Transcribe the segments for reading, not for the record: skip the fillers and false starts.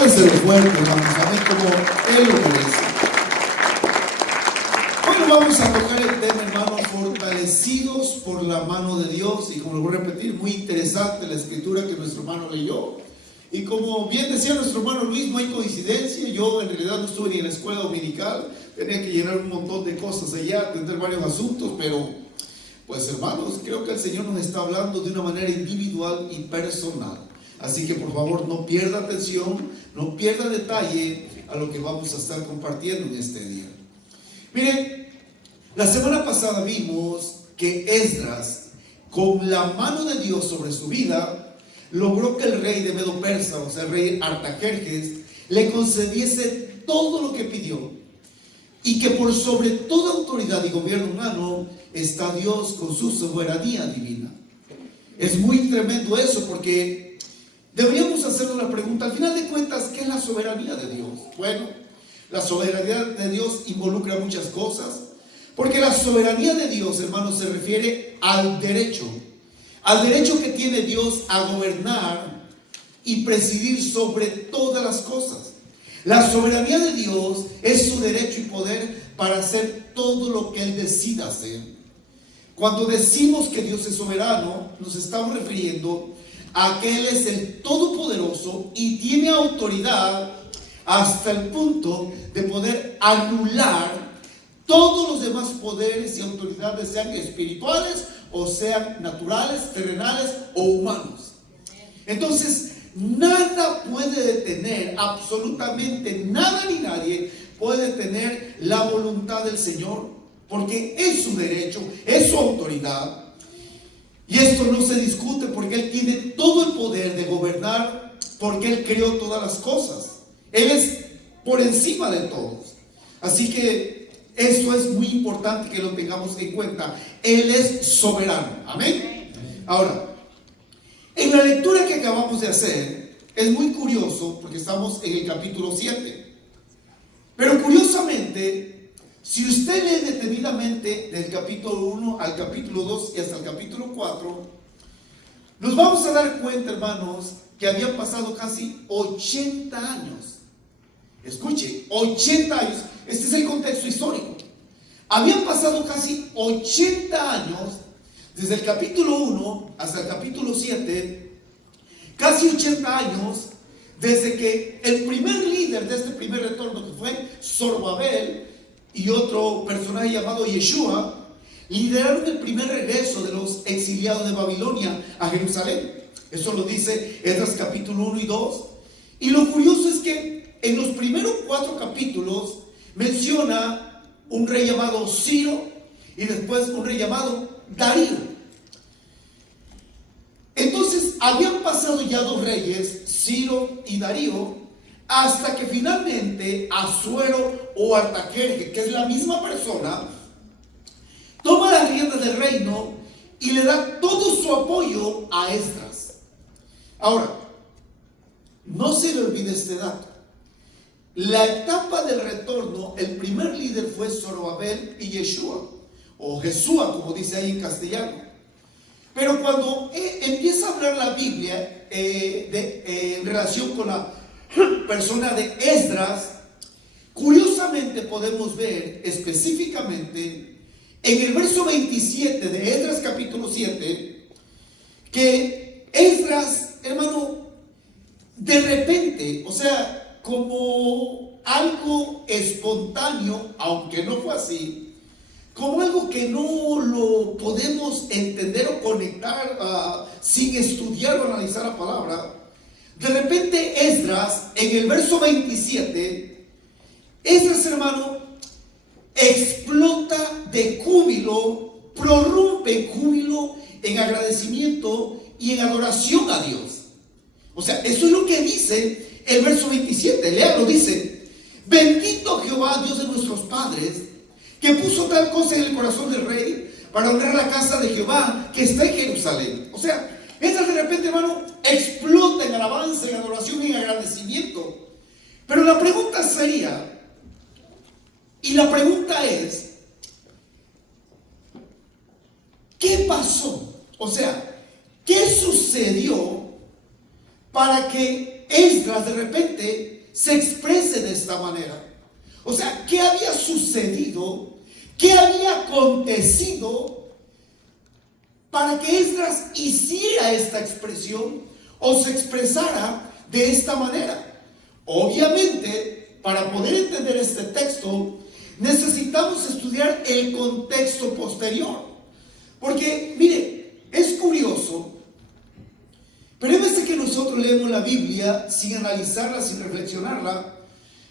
Déselo fuerte, hermanos, amén, como Él lo merece. Bueno, vamos a tocar el tema, hermanos, fortalecidos por la mano de Dios. Y como lo voy a repetir, muy interesante la escritura que nuestro hermano leyó. Y como bien decía nuestro hermano Luis, no hay coincidencia. Yo en realidad no estuve ni en la escuela dominical, tenía que llenar un montón de cosas allá, atender varios asuntos, pero pues hermanos, creo que el Señor nos está hablando de una manera individual y personal. Así que por favor no pierda atención, no pierda detalle a lo que vamos a estar compartiendo en este día. Miren, la semana pasada vimos que Esdras, con la mano de Dios sobre su vida, logró que el rey de Medo Persa, o sea el rey Artajerjes, le concediese todo lo que pidió, y que por sobre toda autoridad y gobierno humano está Dios con su soberanía divina. Es muy tremendo eso, porque deberíamos hacernos la pregunta, al final de cuentas, ¿qué es la soberanía de Dios? Bueno, la soberanía de Dios involucra muchas cosas, porque la soberanía de Dios, hermanos, se refiere al derecho que tiene Dios a gobernar y presidir sobre todas las cosas. La soberanía de Dios es su derecho y poder para hacer todo lo que Él decida hacer. Cuando decimos que Dios es soberano, nos estamos refiriendo a que Él es el Todopoderoso y tiene autoridad hasta el punto de poder anular todos los demás poderes y autoridades, sean espirituales o sean naturales, terrenales o humanos. Entonces, nada puede detener, absolutamente nada ni nadie puede detener la voluntad del Señor, porque es su derecho, es su autoridad. Y esto no se discute, porque Él tiene todo el poder de gobernar, porque Él creó todas las cosas. Él es por encima de todos. Así que esto es muy importante que lo tengamos en cuenta. Él es soberano. Amén. Ahora, en la lectura que acabamos de hacer, es muy curioso, porque estamos en el capítulo 7. Pero curiosamente, si usted lee detenidamente del capítulo 1 al capítulo 2 y hasta el capítulo 4, nos vamos a dar cuenta, hermanos, que habían pasado casi 80 años. Escuche, 80 años. Este es el contexto histórico. Habían pasado casi 80 años, desde el capítulo 1 hasta el capítulo 7, casi 80 años, desde que el primer líder de este primer retorno, que fue Zorobabel, y otro personaje llamado Yeshua, lideraron el primer regreso de los exiliados de Babilonia a Jerusalén. Eso lo dice Esdras capítulo 1 y 2. Y lo curioso es que en los primeros 4 capítulos menciona un rey llamado Ciro y después un rey llamado Darío. Entonces habían pasado ya 2 reyes, Ciro y Darío, hasta que finalmente Asuero o Artajerjes, que es la misma persona, toma las riendas del reino y le da todo su apoyo a Esdras. Ahora, no se le olvide este dato. La etapa del retorno, el primer líder fue Zorobabel y Yeshua, o Jesúa, como dice ahí en castellano. Pero cuando empieza a hablar la Biblia en relación con la persona de Esdras, curiosamente podemos ver específicamente en el verso 27 de Esdras capítulo 7, que Esdras, hermano, de repente, o sea, como algo espontáneo, aunque no fue así, como algo que no lo podemos entender o conectar sin estudiar o analizar la palabra, de repente Esdras, en el verso 27, Esdras, hermano, explota de júbilo, prorrumpe en júbilo, en agradecimiento y en adoración a Dios. O sea, eso es lo que dice el verso 27, léalo, dice: bendito Jehová, Dios de nuestros padres, que puso tal cosa en el corazón del rey para honrar la casa de Jehová que está en Jerusalén. O sea, Esdras de repente, hermano, explota en alabanza, en adoración y en agradecimiento. Pero la pregunta sería, y la pregunta es, ¿qué pasó? O sea, ¿qué sucedió para que Esdras de repente se exprese de esta manera. O sea, ¿qué había sucedido? ¿Qué había acontecido para que Esdras hiciera esta expresión o se expresara de esta manera? Obviamente, para poder entender este texto, necesitamos estudiar el contexto posterior. Porque, mire, es curioso, pero hay veces que nosotros leemos la Biblia sin analizarla, sin reflexionarla,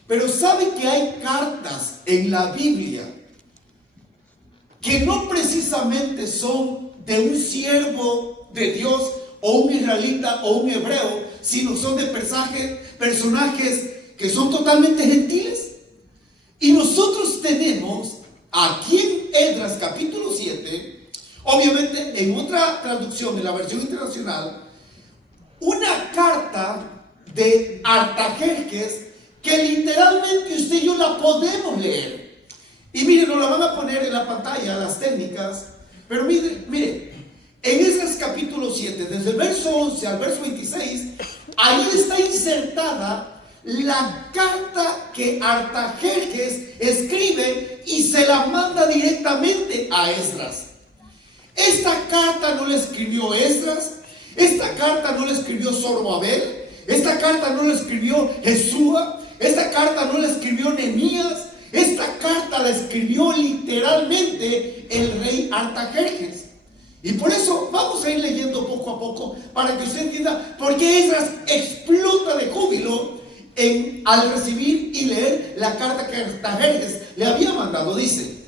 pero ¿saben que hay cartas en la Biblia que no precisamente son de un siervo de Dios o un israelita o un hebreo, sino son de personajes que son totalmente gentiles? Y nosotros tenemos aquí en Esdras capítulo 7, obviamente en otra traducción, en la versión internacional, una carta de Artajerjes que literalmente usted y yo la podemos leer. Y miren, nos la van a poner en la pantalla, las técnicas. Pero mire, en Esdras capítulo 7, desde el verso 11 al verso 26, ahí está insertada la carta que Artajerjes escribe y se la manda directamente a Esdras. Esta carta no la escribió Esdras, esta carta no la escribió Zorobabel, esta carta no la escribió Jesúa, esta carta no la escribió Nehemías, esta carta la escribió literalmente el rey Artajerjes. Y por eso vamos a ir leyendo poco a poco para que usted entienda por qué Esdras explota de júbilo al recibir y leer la carta que Artajerjes le había mandado. Dice: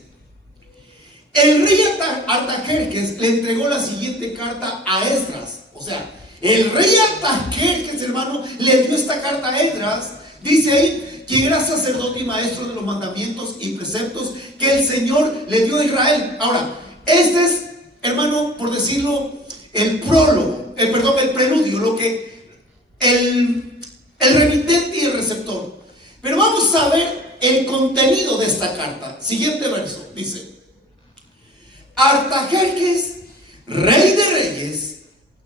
el rey Artajerjes le entregó la siguiente carta a Esdras. O sea, el rey Artajerjes, hermano, le dio esta carta a Esdras. Dice ahí, quien era sacerdote y maestro de los mandamientos y preceptos que el Señor le dio a Israel. Ahora, este es, hermano, por decirlo, el prólogo, el preludio, el remitente y el receptor. Pero vamos a ver el contenido de esta carta. Siguiente verso, dice: Artajerjes, rey de reyes,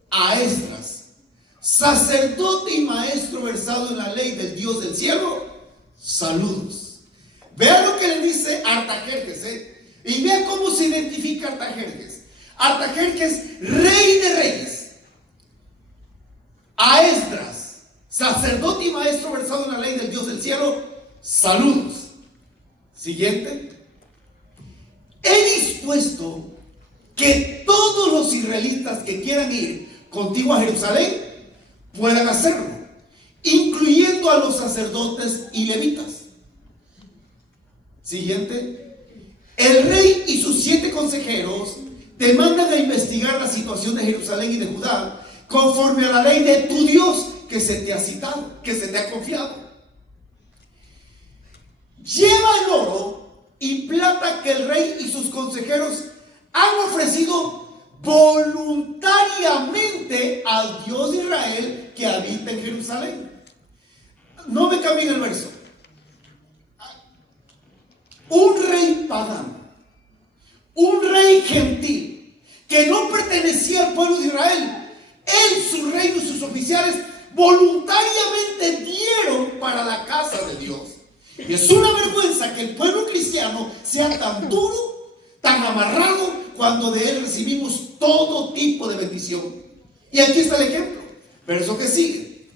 a Esdras, sacerdote y maestro versado en la ley del Dios del cielo, saludos. Vean lo que le dice Artajerjes, y vean cómo se identifica Artajerjes. Artajerjes, rey de reyes, a Esdras, sacerdote y maestro versado en la ley del Dios del cielo, saludos. Siguiente: he dispuesto que todos los israelitas que quieran ir contigo a Jerusalén puedan hacerlo, incluyendo a los sacerdotes y levitas. Siguiente: el rey y sus 7 consejeros te mandan a investigar la situación de Jerusalén y de Judá conforme a la ley de tu Dios que se te ha citado, que se te ha confiado. Lleva el oro y plata que el rey y sus consejeros han ofrecido voluntariamente al Dios de Israel que habita en Jerusalén. No me cambien el verso. Un rey pagano, un rey gentil que no pertenecía al pueblo de Israel, él, su reino y sus oficiales voluntariamente dieron para la casa de Dios. Y es una vergüenza que el pueblo cristiano sea tan duro, tan amarrado, cuando de él recibimos todo tipo de bendición. Y aquí está el ejemplo, verso que sigue: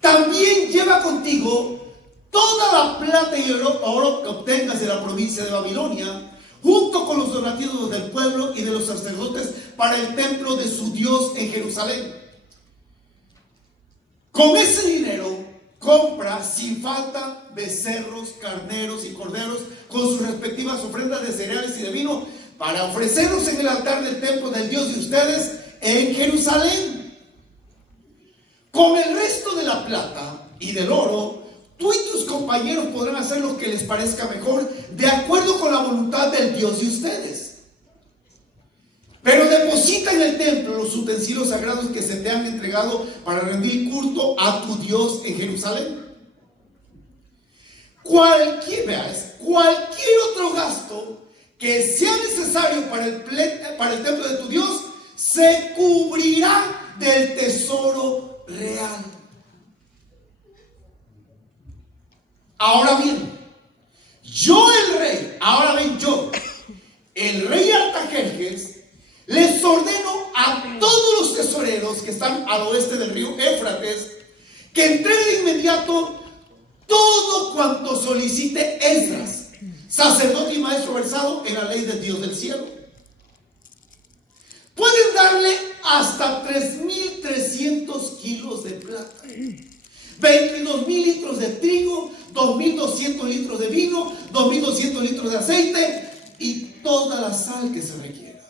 también lleva contigo toda la plata y el oro que obtengas de la provincia de Babilonia, junto con los donativos del pueblo y de los sacerdotes para el templo de su Dios en Jerusalén. Con ese dinero compra sin falta becerros, carneros y corderos con sus respectivas ofrendas de cereales y de vino para ofrecerlos en el altar del templo del Dios de ustedes en Jerusalén. Con el resto de la plata y del oro, tú y tus compañeros podrán hacer lo que les parezca mejor, de acuerdo con la voluntad del Dios de ustedes. Pero deposita en el templo los utensilios sagrados que se te han entregado para rendir culto a tu Dios en Jerusalén. Cualquier otro gasto que sea necesario para el templo de tu Dios se cubrirá del tesoro real. ahora bien, yo el rey, ahora ven yo, el rey Artajerjes, les ordeno a todos los tesoreros que están al oeste del río Éufrates que entreguen de inmediato todo cuanto solicite Esdras, sacerdote y maestro versado en la ley del Dios del cielo. Pueden darle hasta 3.300 kilos de plata, 22.000 litros de trigo, 2.200 litros de vino, 2.200 litros de aceite y toda la sal que se requiera.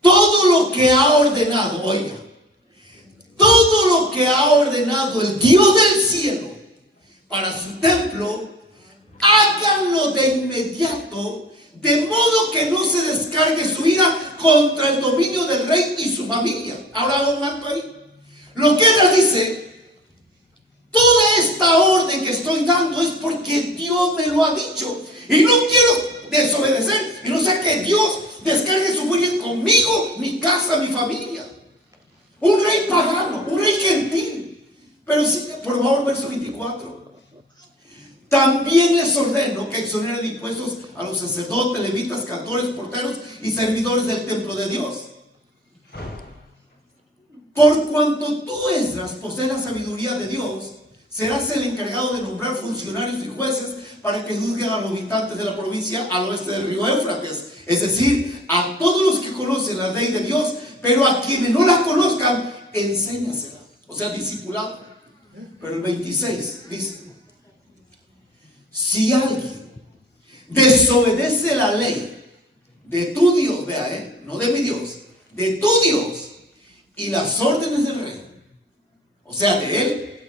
Todo lo que ha ordenado, oiga, todo lo que ha ordenado el Dios del cielo para su templo, háganlo de inmediato, de modo que no se descargue su ira contra el dominio del rey y su familia. Ahora hago un acto ahí. Lo que ella dice, toda esta orden que estoy dando es porque Dios me lo ha dicho. Y no quiero desobedecer, y no sé que Dios descargue su furia conmigo, mi casa, mi familia. Un rey pagano, un rey gentil. Pero sí, por favor, verso 24. También les ordeno que exoneren de impuestos a los sacerdotes, levitas, cantores, porteros y servidores del templo de Dios. Por cuanto tú, Esdras, posees la sabiduría de Dios, serás el encargado de nombrar funcionarios y jueces para que juzguen a los habitantes de la provincia al oeste del río Éufrates. Es decir, a todos los que conocen la ley de Dios, pero a quienes no la conozcan, enséñasela. O sea, discipulado. Pero el 26 dice: si alguien desobedece la ley de tu Dios, vea, no de mi Dios, de tu Dios y las órdenes del rey, o sea, de él,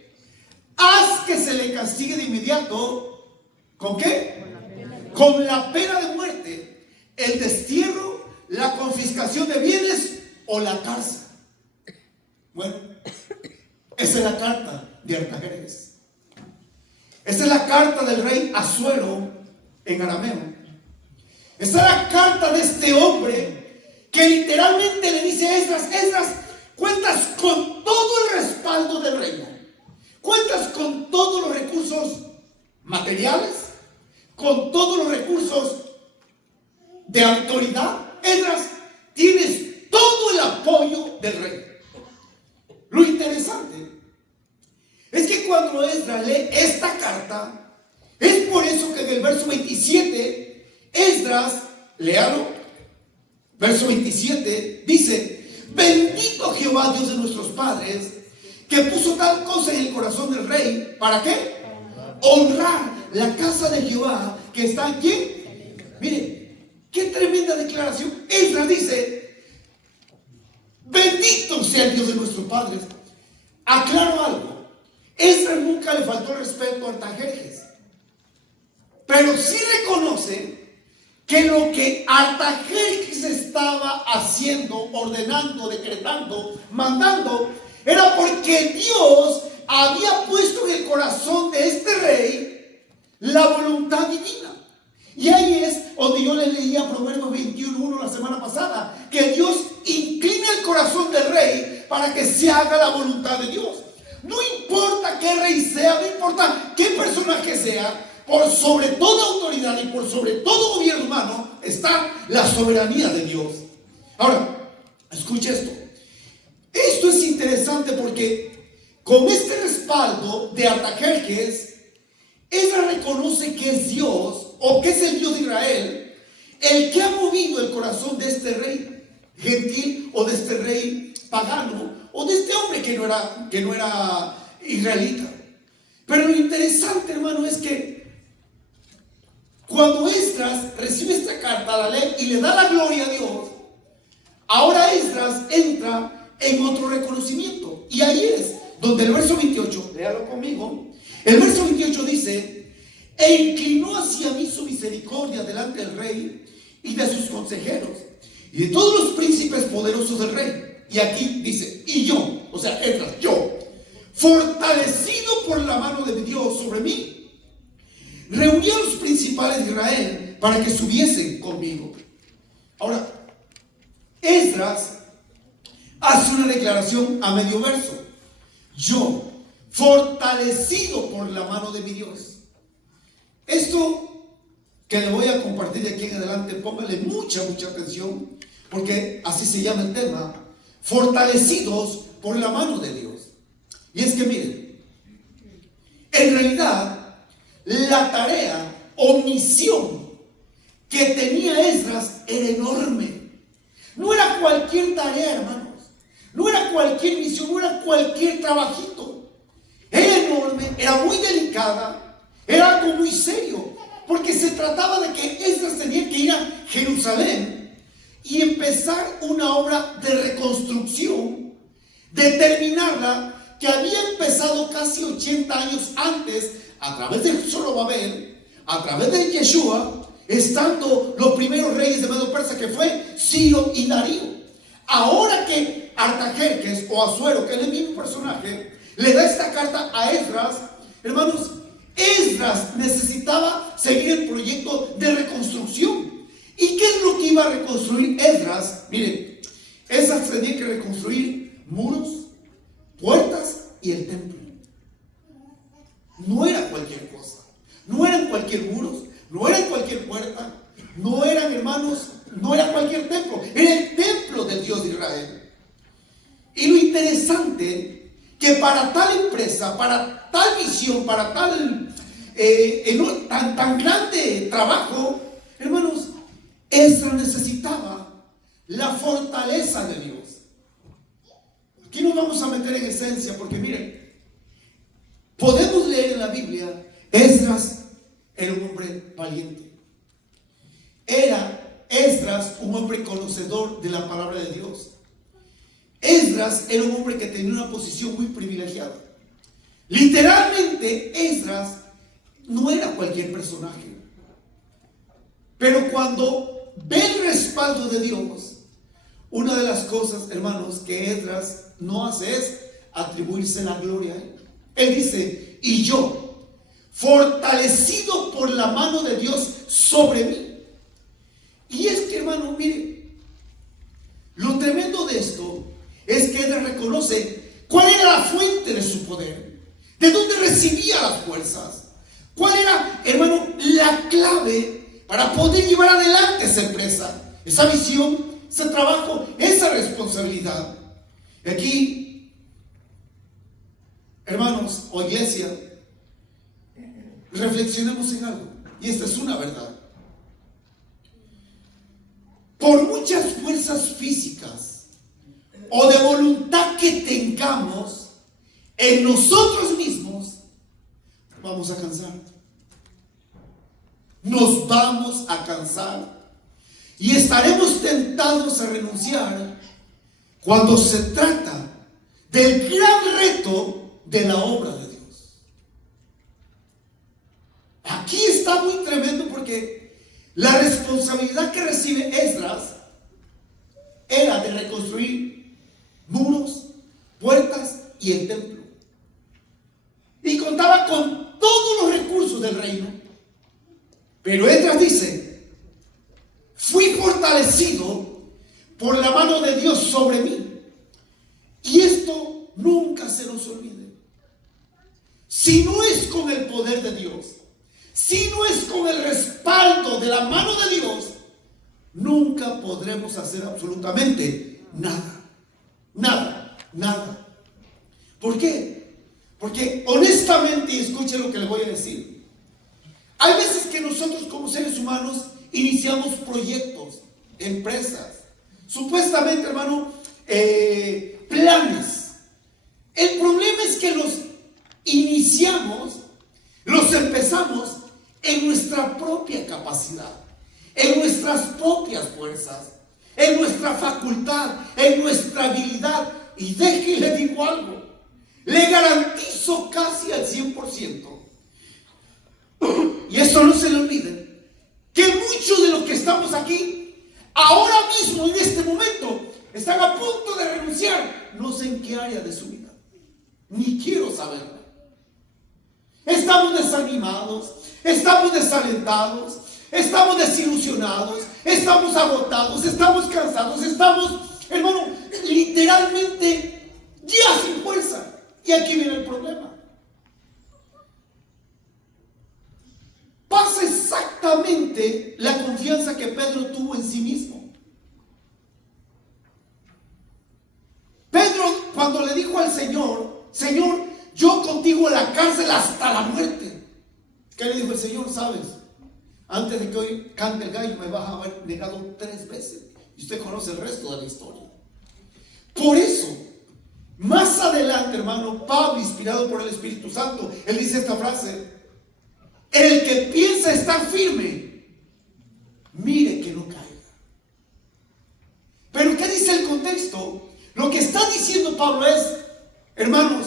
haz que se le castigue de inmediato. ¿Con qué? Con la pena de muerte, el destierro, la confiscación de bienes o la cárcel. Bueno, esa es la carta de Artajerjes. Esa es la carta del rey Asuero en arameo. Esa es la carta de este hombre que literalmente le dice a Esdras: Esdras, cuentas con todo el respaldo del reino, cuentas con todos los recursos materiales, con todos los recursos de autoridad. Esdras, tienes todo el apoyo del rey. Lo interesante es que cuando Esdras lee esta carta, es por eso que en el verso 27, Esdras, léalo, verso 27, dice: bendito Jehová, Dios de nuestros padres, que puso tal cosa en el corazón del rey. ¿Para qué? Honrar la casa de Jehová que está aquí. Mire, qué tremenda declaración. Esdras dice: bendito sea el Dios de nuestros padres. Aclaro algo. Esdras nunca le faltó respeto a Artajerjes, pero sí reconoce que lo que Artajerjes estaba haciendo, ordenando, decretando, mandando, era porque Dios había puesto en el corazón de este rey la voluntad divina. Y ahí es donde yo les leía Proverbios 21:1 la semana pasada, que Dios inclina el corazón del rey para que se haga la voluntad de Dios. No importa qué rey sea, no importa qué personaje sea, por sobre toda autoridad y por sobre todo gobierno humano está la soberanía de Dios. Ahora, escuche esto. Esto es interesante porque con este respaldo de Artajerjes, Esdras reconoce que es Dios, o que es el Dios de Israel, el que ha movido el corazón de este rey gentil, o de este rey pagano, o de este hombre que no era israelita. Pero lo interesante, hermano, es que cuando Esdras recibe esta carta, la lee y le da la gloria a Dios, ahora Esdras entra en otro reconocimiento. Y ahí es donde el verso 28, léalo conmigo, el verso 28 dice: e inclinó hacia mí su misericordia delante del rey y de sus consejeros y de todos los príncipes poderosos del rey. Y aquí dice: y yo, o sea, Esdras, yo, fortalecido por la mano de Dios sobre mí, reuní a los principales de Israel para que subiesen conmigo. Ahora, Esdras hace una declaración a medio verso: yo, fortalecido por la mano de mi Dios. Esto que le voy a compartir de aquí en adelante, póngale mucha atención, porque así se llama el tema, fortalecidos por la mano de Dios. Y es que miren, en realidad la tarea o misión que tenía Esdras era enorme. No era cualquier tarea, hermanos, no era cualquier misión, no era cualquier trabajito. Era enorme, era muy delicada, era algo muy serio, porque se trataba de que Esdras tenía que ir a Jerusalén y empezar una obra de reconstrucción, de terminarla, que había empezado casi 80 años antes, a través de Zorobabel, a través de Yeshua, estando los primeros reyes de Medo Persa, que fue Ciro y Darío. Ahora que Artajerjes o Asuero, que es el mismo personaje, le da esta carta a Esdras, hermanos, Esdras necesitaba seguir el proyecto de reconstrucción. ¿Y qué es lo que iba a reconstruir Esdras? Miren, Esdras tenía que reconstruir muros, puertas y el templo. No era cualquier cosa, no eran cualquier muros, no eran cualquier puerta, no eran, hermanos, no era cualquier templo, era el templo del Dios de Israel. Y lo interesante, que para tal empresa, para tal misión, para tal tan grande trabajo, hermanos, Esdras necesitaba la fortaleza de Dios. Aquí nos vamos a meter en esencia, porque miren, podemos leer en la Biblia, Esdras era un hombre valiente. Era Esdras un hombre conocedor de la palabra de Dios. Esdras era un hombre que tenía una posición muy privilegiada. Literalmente, Esdras no era cualquier personaje. Pero cuando ve el respaldo de Dios, una de las cosas, hermanos, que Esdras no hace es atribuirse la gloria a él. Él dice, y yo, fortalecido por la mano de Dios sobre mí. Y es que, hermano, mire, lo tremendo de esto es que Esdras reconoce cuál era la fuente de su poder, de dónde recibía las fuerzas, cuál era, hermano, la clave para poder llevar adelante esa empresa, esa visión, ese trabajo, esa responsabilidad. Y aquí, hermanos o iglesia, reflexionemos en algo, y esta es una verdad. Por muchas fuerzas físicas o de voluntad que tengamos en nosotros mismos, vamos a cansar. Nos vamos a cansar y estaremos tentados a renunciar cuando se trata del gran reto de la obra de Dios. Aquí está muy tremendo, porque la responsabilidad que recibe Esdras era de reconstruir muros, puertas y el templo. Y contaba con todos los recursos del reino. Pero Esdras dice, fui fortalecido por la mano de Dios sobre mí. Y esto nunca se nos olvide. Si no es con el poder de Dios, si no es con el respaldo de la mano de Dios, nunca podremos hacer absolutamente nada. Nada. ¿Por qué? Porque honestamente, y escuchen lo que les voy a decir, hay veces que nosotros como seres humanos iniciamos proyectos, empresas, supuestamente, hermano, planes. El problema es que los iniciamos, los empezamos en nuestra propia capacidad, en nuestras propias fuerzas, en nuestra facultad, en nuestra habilidad. Y déjenle digo algo, le garantizo casi al 100%, y esto no se le olvide, que muchos de los que estamos aquí ahora mismo, en este momento, están a punto de renunciar. No sé en qué área de su vida, ni quiero saberlo. Estamos desanimados, estamos desalentados, estamos desilusionados, estamos agotados, estamos cansados, estamos, hermano, literalmente ya sin fuerza. Y aquí viene el problema. exactamente la confianza que Pedro tuvo en sí mismo. Pedro, cuando le dijo al Señor: Señor, yo contigo en la cárcel hasta la muerte. ¿Qué le dijo el Señor? Sabes, antes de que hoy cante el gallo me vas a haber negado 3 veces. Y usted conoce el resto de la historia. Por eso, más adelante, hermano, Pablo, inspirado por el Espíritu Santo, él dice esta frase: el que piensa estar firme, mire que no caiga. Pero ¿qué dice el contexto? Lo que está diciendo Pablo es: hermanos,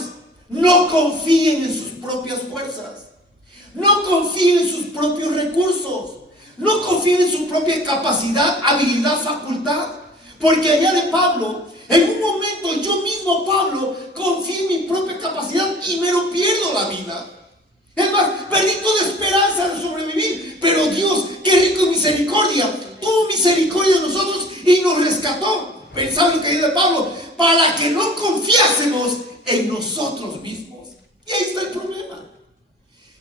no confíen en sus propias fuerzas, no confíen en sus propios recursos, no confíen en su propia capacidad, habilidad, facultad. Porque añade Pablo: en un momento yo mismo, Pablo, confié en mi propia capacidad y me lo pierdo la vida. Es más, perdí toda esperanza de sobrevivir. Pero Dios, qué rico en misericordia, tuvo misericordia de nosotros y nos rescató. Pensaba lo que dice Pablo: para que no confiásemos en nosotros mismos. Y ahí está el problema.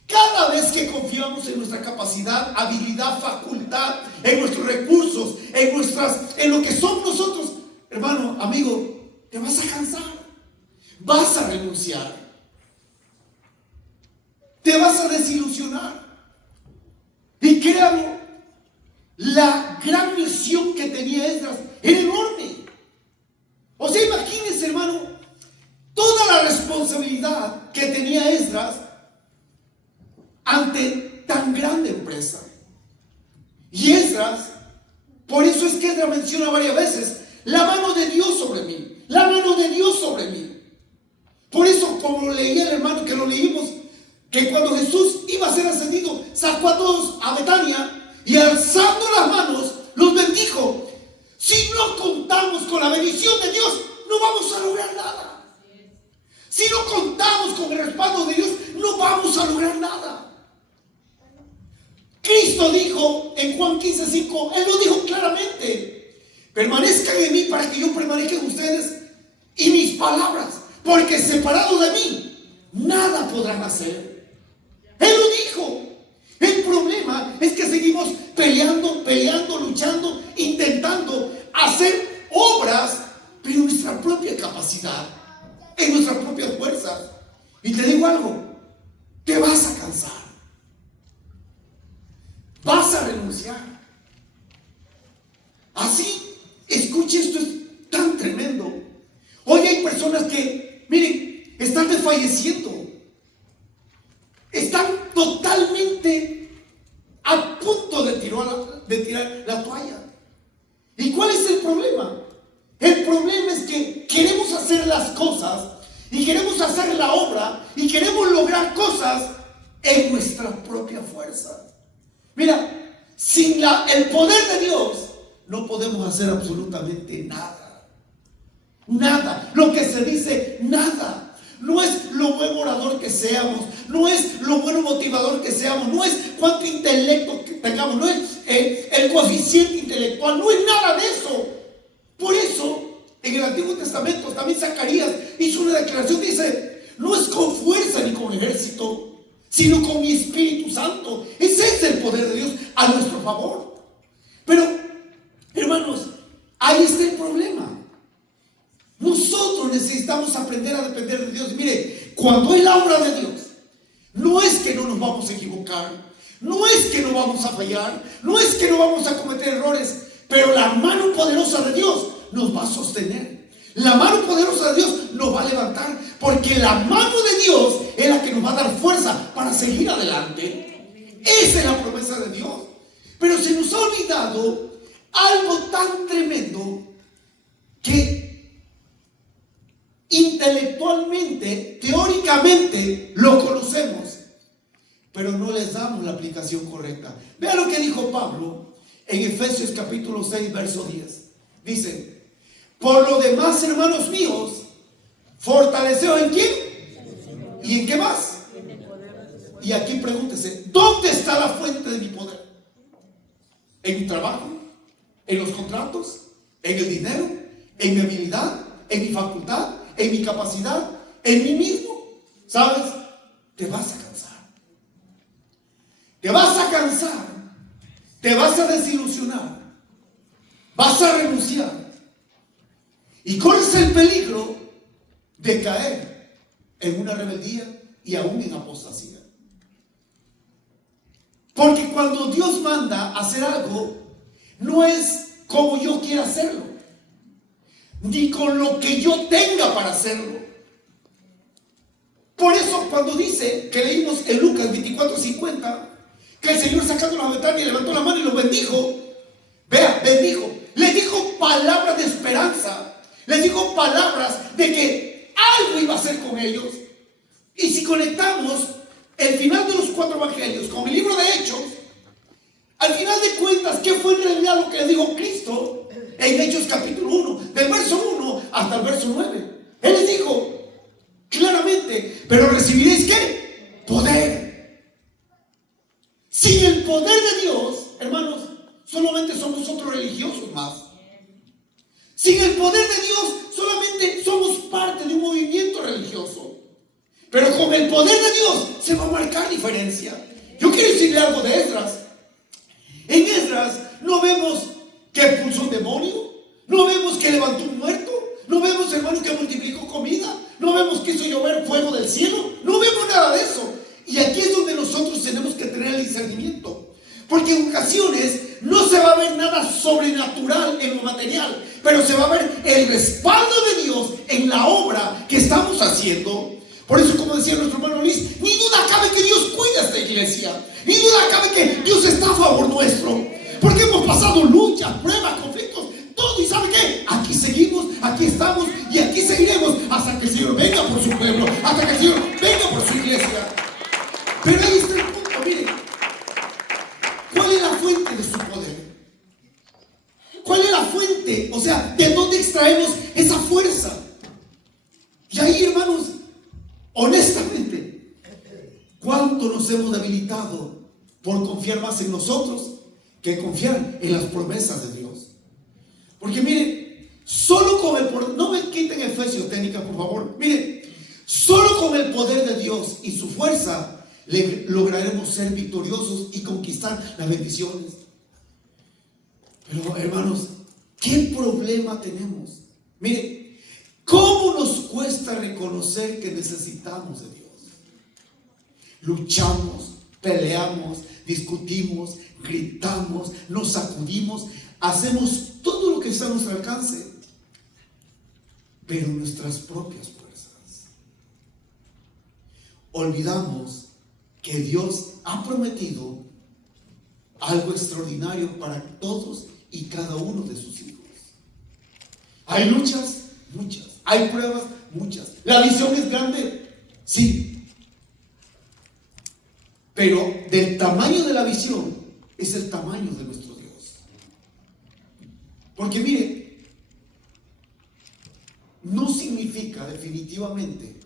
Cada vez que confiamos en nuestra capacidad, habilidad, facultad, en nuestros recursos, en lo que somos nosotros, hermano, amigo, te vas a cansar, vas a renunciar, te vas a desilusionar. Y créalo, la gran misión que tenía Esdras era enorme. O sea, imagínense, hermano, toda la responsabilidad que tenía Esdras ante tan grande empresa. Y Esdras, por eso es que Esdras menciona varias veces: la mano de Dios sobre mí, la mano de Dios sobre mí. Por eso, como leía el hermano que lo leímos, que cuando Jesús iba a ser ascendido, sacó a todos a Betania y alzando las manos los bendijo. Si no contamos con la bendición de Dios, no vamos a lograr nada. Si no contamos con el respaldo de Dios, no vamos a lograr nada. Cristo dijo en Juan 15:5, Él lo dijo claramente: permanezcan en mí para que yo permanezca en ustedes, y mis palabras, porque separados de mí, nada podrán hacer. Él lo dijo. El problema es que seguimos peleando, luchando, intentando hacer obras, pero en nuestra propia capacidad, en nuestras propias fuerzas. Y te digo algo: te vas a cansar, vas a renunciar. Así, escuche, esto es tan tremendo. Hoy hay personas que, miren, están desfalleciendo, están totalmente a punto de tirar la toalla. ¿Y cuál es el problema? El problema es que queremos hacer las cosas y queremos hacer la obra y queremos lograr cosas en nuestra propia fuerza. Mira, sin el poder de Dios no podemos hacer absolutamente nada. Nada. Lo que se dice, nada. No es lo buen orador que seamos, no es lo bueno motivador que seamos, no es cuánto intelecto que tengamos, no es el coeficiente intelectual, no es nada de eso. Por eso, en el Antiguo Testamento, también Zacarías hizo una declaración que dice: no es con fuerza ni con ejército, sino con mi Espíritu Santo. Ese es el poder de Dios a nuestro favor. Pero, hermanos, ahí está el problema. Nosotros necesitamos aprender a depender de Dios. Mire, cuando es la obra de Dios, no es que no nos vamos a equivocar, no es que no vamos a fallar, no es que no vamos a cometer errores, pero la mano poderosa de Dios nos va a sostener. La mano poderosa de Dios nos va a levantar, porque la mano de Dios es la que nos va a dar fuerza para seguir adelante. Esa es la promesa de Dios. Pero se nos ha olvidado algo tan tremendo, que intelectualmente, teóricamente lo conocemos, pero no les damos la aplicación correcta. Vea lo que dijo Pablo en Efesios capítulo 6 verso 10. Dice: por lo demás, hermanos míos, fortaleceos ¿en quién? ¿Y en qué más? Y aquí pregúntese: ¿dónde está la fuente de mi poder? ¿En mi trabajo? ¿En los contratos? ¿En el dinero? ¿En mi habilidad? ¿En mi facultad? ¿En mi capacidad? ¿En mí mismo? ¿Sabes? Te vas a cansar. Te vas a cansar te vas a desilusionar, vas a renunciar y corres el peligro de caer en una rebeldía y aún en apostasía. Porque cuando Dios manda hacer algo, no es como yo quiera hacerlo, ni con lo que yo tenga para hacerlo. Por eso cuando dice, que leímos en Lucas 24:50, que el Señor sacando la ventana y levantó la mano y los bendijo, vea, bendijo, les dijo palabras de esperanza, les dijo palabras de que algo iba a hacer con ellos. Y si conectamos el final de los 4 evangelios con el libro de Hechos, al final de cuentas, ¿qué fue en realidad lo que le dijo Cristo en Hechos capítulo 1, del verso 1 hasta el verso 9? Él les dijo claramente, pero recibiréis ¿qué? Poder. Sin el poder de Dios, hermanos, solamente somos otros religiosos más. Sin el poder de Dios, solamente somos parte de un movimiento religioso. Pero con el poder de Dios se va a marcar diferencia. Yo quiero decirle algo de Esdras. En Esdras no vemos que expulsó un demonio, no vemos que levantó un muerto, no vemos, hermanos, que multiplicó comida, no vemos que hizo llover fuego del cielo, no vemos nada de eso. Y aquí es donde nosotros tenemos que tener el discernimiento, porque en ocasiones no se va a ver nada sobrenatural en lo material, pero se va a ver el respaldo de Dios en la obra que estamos haciendo. Por eso, como decía nuestro hermano Luis, ni duda cabe que Dios cuida a esta iglesia, ni duda cabe que Dios está a favor nuestro, porque hemos pasado luchas, pruebas, conflictos, todo. ¿Y sabe qué? Aquí seguimos, aquí estamos y aquí seguiremos hasta que el Señor venga por su pueblo, hasta que el Señor venga por su iglesia. Pero ahí está el punto, miren. ¿Cuál es la fuente de su poder? ¿Cuál es la fuente? O sea, ¿de dónde extraemos esa fuerza? Y ahí, hermanos, honestamente, ¿cuánto nos hemos debilitado por confiar más en nosotros que confiar en las promesas de Dios? Porque miren, solo con el poder, no me quiten Efesios técnica, por favor. Miren, solo con el poder de Dios y su fuerza lograremos ser victoriosos y conquistar las bendiciones. Pero, hermanos, ¿qué problema tenemos? Miren, ¿cómo nos cuesta reconocer que necesitamos de Dios? Luchamos, peleamos, discutimos, gritamos, nos sacudimos, hacemos todo lo que está a nuestro alcance, pero nuestras propias fuerzas. Olvidamos que Dios ha prometido algo extraordinario para todos y cada uno de sus hijos. Hay luchas, muchas. Hay pruebas, muchas. La visión es grande, sí. Pero del tamaño de la visión es el tamaño de nuestro Dios. Porque mire, no significa definitivamente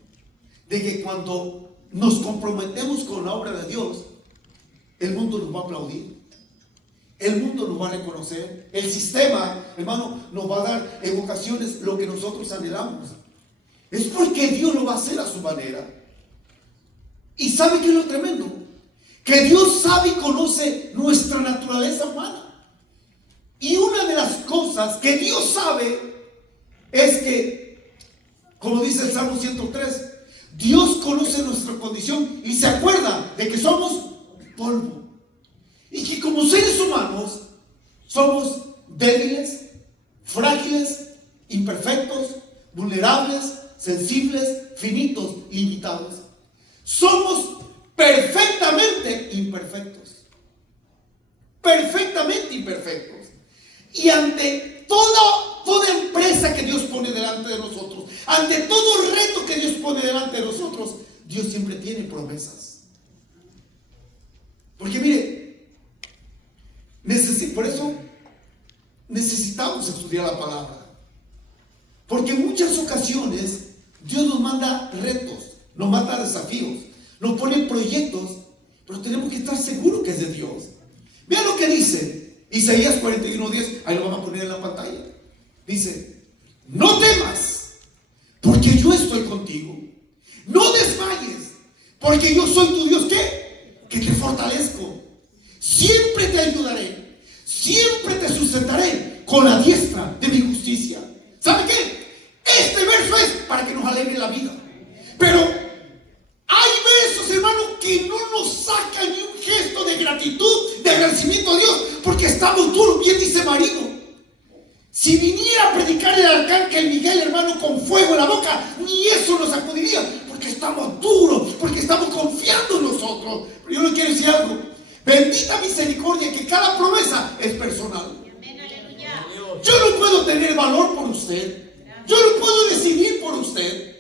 de que cuando nos comprometemos con la obra de Dios, el mundo nos va a aplaudir, el mundo nos va a reconocer, el sistema, hermano, nos va a dar en ocasiones lo que nosotros anhelamos. Es porque Dios lo va a hacer a su manera. ¿Y sabe qué es lo tremendo? Que Dios sabe y conoce nuestra naturaleza humana. Y una de las cosas que Dios sabe es que, como dice el Salmo 103, Dios conoce nuestra condición y se acuerda de que somos polvo. Y que como seres humanos somos débiles, frágiles, imperfectos, vulnerables, sensibles, finitos, limitados. Somos perfectamente imperfectos. Perfectamente imperfectos. Y ante toda empresa que Dios pone delante de nosotros, ante todo reto que Dios pone delante de nosotros, Dios siempre tiene promesas. Porque mire, por eso necesitamos estudiar la palabra. Porque en muchas ocasiones Dios nos manda retos, nos manda desafíos, nos pone proyectos, pero tenemos que estar seguros que es de Dios. Vean lo que dice Isaías 41:10, ahí lo vamos a poner en la pantalla. Dice: no temas, porque yo estoy contigo. No desmayes, porque yo soy tu Dios, ¿qué? Que te fortalezco. Siempre te ayudaré. sustentaré con la diestra de mi justicia. ¿Sabe qué? Este verso es para que nos alegre la vida. Pero hay versos, hermano, que no nos sacan ni un gesto de gratitud, de agradecimiento a Dios, porque estamos duros. Bien dice Marino: si viniera a predicar el arcángel Miguel, hermano, con fuego en la boca, ni eso nos sacudiría, porque estamos duros, porque estamos confiando en nosotros. Pero yo le quiero decir algo: bendita misericordia, que cada promesa es personal. Yo no puedo tener valor por usted, yo no puedo decidir por usted,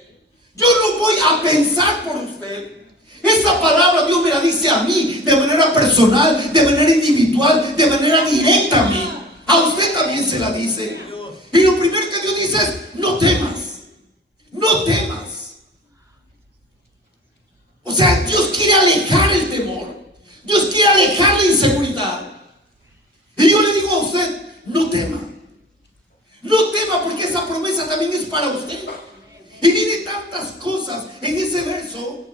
yo no voy a pensar por usted. Esta palabra Dios me la dice a mí de manera personal, de manera individual, de manera directa a mí. A usted también se la dice. Y lo primero que Dios dice es: no temas. No temas. O sea, Dios quiere alejar el temor. Dios quiere alejar la inseguridad. Y yo le digo a usted: no tema. No tema, porque esa promesa también es para usted. Y viene tantas cosas en ese verso,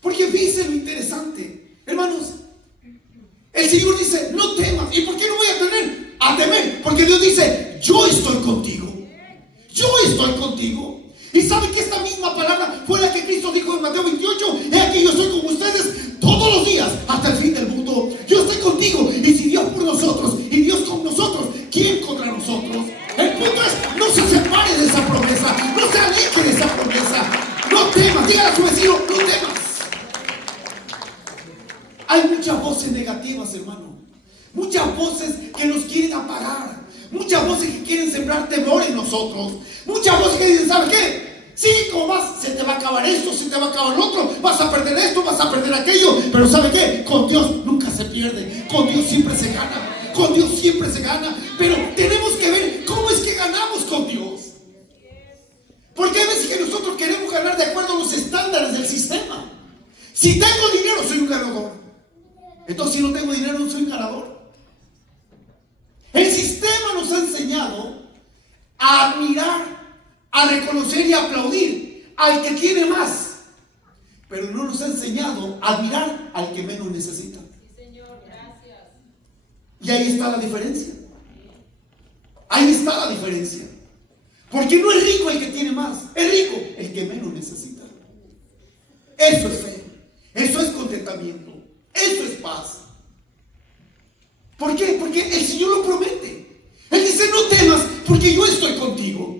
porque fíjense lo interesante, hermanos. El Señor dice: no temas. ¿Y por qué no voy a temer? Porque Dios dice: yo estoy contigo. Yo estoy contigo. Y sabe que esta misma palabra fue la que Cristo dijo en Mateo 28: he aquí, yo estoy con ustedes todos los días hasta el fin del mundo. Yo estoy contigo. Y si Dios por nosotros y Dios con nosotros, ¿quién contra nosotros? El punto es: no se separe de esa promesa, no se aleje de esa promesa. No temas. Dígale a su vecino: no temas. Hay muchas voces negativas, hermano. Muchas voces que nos quieren apagar. Muchas voces que quieren sembrar temor en nosotros. Muchas voces que dicen: ¿sabe qué? Sí, como vas, se te va a acabar esto, se te va a acabar lo otro, vas a perder esto, vas a perder aquello. Pero ¿sabe qué? Con Dios nunca se pierde. Con Dios siempre se gana. Con Dios siempre se gana. Pero tenemos que ver cómo es que ganamos con Dios. Porque hay veces que nosotros queremos ganar de acuerdo a los estándares del sistema. Si tengo dinero, soy un ganador. Entonces, si no tengo dinero, no soy un ganador. El sistema nos ha enseñado a admirar, a reconocer y a aplaudir al que tiene más, pero no nos ha enseñado a admirar al que menos necesita. Sí, Señor, gracias. Y ahí está la diferencia. Ahí está la diferencia. Porque no es rico el que tiene más, es rico el que menos necesita. Eso es fe, eso es contentamiento, eso es paz. ¿Por qué? Porque el Señor lo promete. Él dice: no temas, porque yo estoy contigo.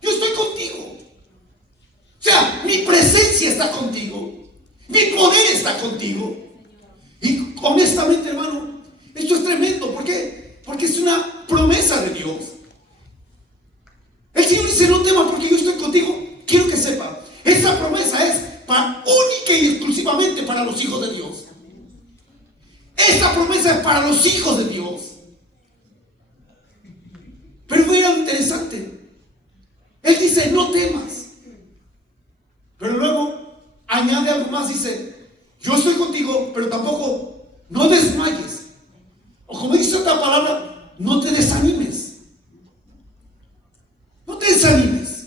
Yo estoy contigo. O sea, mi presencia está contigo. Mi poder está contigo. Y honestamente, hermano, esto es tremendo. ¿Por qué? Porque es una promesa de Dios. El Señor dice: no temas, porque yo estoy contigo. Quiero que sepa, esta promesa es única y exclusivamente para los hijos de Dios. Esta promesa es para los hijos de Dios. Pero mira lo interesante. Él dice: no temas. Pero luego añade algo más. Dice: yo estoy contigo, pero tampoco no desmayes. O como dice otra palabra, no te desanimes. No te desanimes.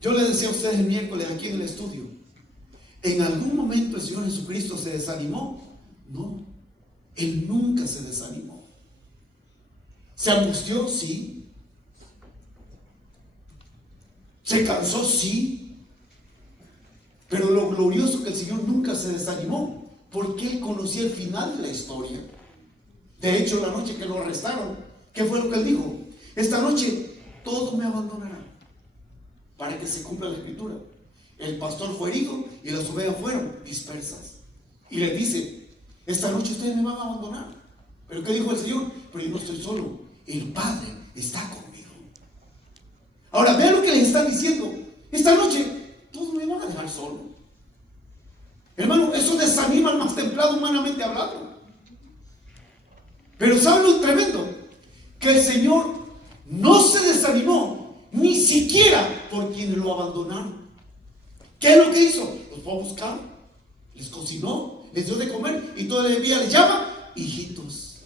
Yo le decía a ustedes el miércoles aquí en el estudio: ¿en algún momento el Señor Jesucristo se desanimó? No, Él nunca se desanimó. ¿Se angustió? Sí. ¿Se cansó? Sí. Pero lo glorioso que el Señor nunca se desanimó, porque Él conocía el final de la historia. De hecho, la noche que lo arrestaron, ¿qué fue lo que Él dijo? Esta noche todos me abandonarán, para que se cumpla la escritura. El pastor fue herido y las ovejas fueron dispersas. Y le dice: esta noche ustedes me van a abandonar. ¿Pero qué dijo el Señor? Pero yo no estoy solo, el Padre está conmigo. Ahora vean lo que les están diciendo: esta noche todos me van a dejar solo. Hermano, eso desanima al más templado humanamente hablando. Pero ¿saben lo tremendo? Que el Señor no se desanimó ni siquiera por quienes lo abandonaron. ¿Qué es lo que hizo? Los fue a buscar, les cocinó, les dio de comer, y todo el día les llama hijitos.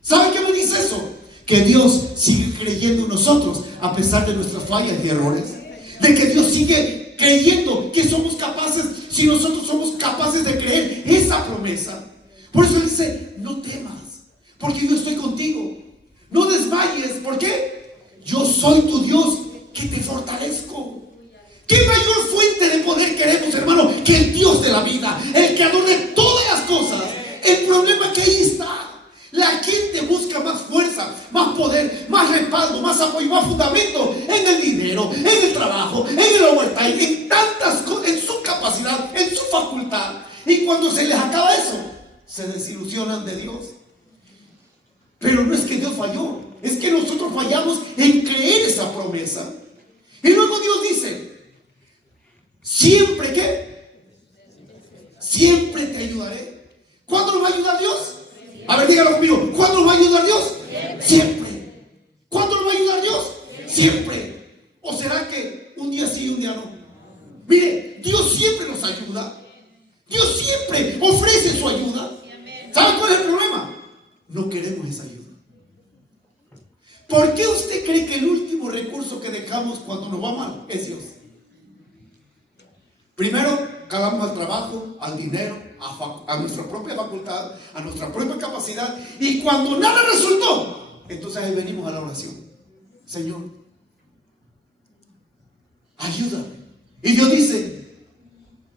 ¿Sabe qué me dice eso? Que Dios sigue creyendo en nosotros a pesar de nuestras fallas y errores. De que Dios sigue creyendo que somos capaces, si nosotros somos capaces de creer esa promesa. Por eso Él dice: no temas. porque yo estoy contigo. No desmayes. ¿Por qué? Yo soy tu Dios que te fortalezco. ¿Qué mayor fuente de poder queremos, hermano, que el Dios de la vida, el creador de todas las cosas? El problema que ahí está. La gente busca más fuerza, más poder, más respaldo, más apoyo, más fundamento en el dinero, en el trabajo, en el overtime, en tantas cosas, en su capacidad, en su facultad. Y cuando se les acaba eso, se desilusionan de Dios. Pero no es que Dios falló, es que nosotros fallamos en creer esa promesa. Y luego Dios dice: siempre que, siempre te ayudaré. ¿Cuándo nos va a ayudar Dios? A ver, dígalo conmigo. ¿Cuándo nos va a ayudar Dios? Siempre. ¿Cuándo nos va a ayudar Dios? Siempre. ¿O será que un día sí y un día no? Mire, Dios siempre nos ayuda. Dios siempre ofrece su ayuda. ¿Sabe cuál es el problema? No queremos esa ayuda. ¿Por qué usted cree que el último recurso que dejamos cuando nos va mal es Dios? Primero calamos al trabajo, al dinero, a nuestra propia facultad, a nuestra propia capacidad. Y cuando nada resultó, entonces ahí venimos a la oración: Señor, ayúdame. Y Dios dice: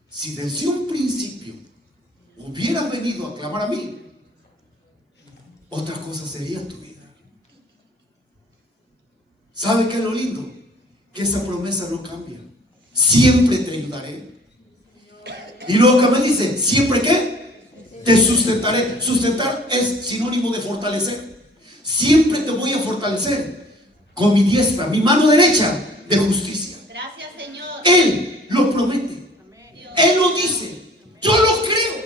si desde un principio hubieras venido a clamar a mí, otra cosa sería tu vida. ¿Sabe qué es lo lindo? Que esa promesa no cambia. Siempre te ayudaré. Y luego que me dice: siempre que te sustentaré. Sustentar es sinónimo de fortalecer. Siempre te voy a fortalecer con mi diestra, mi mano derecha de justicia. Gracias, Señor. Él lo promete. Él lo dice. Yo lo creo.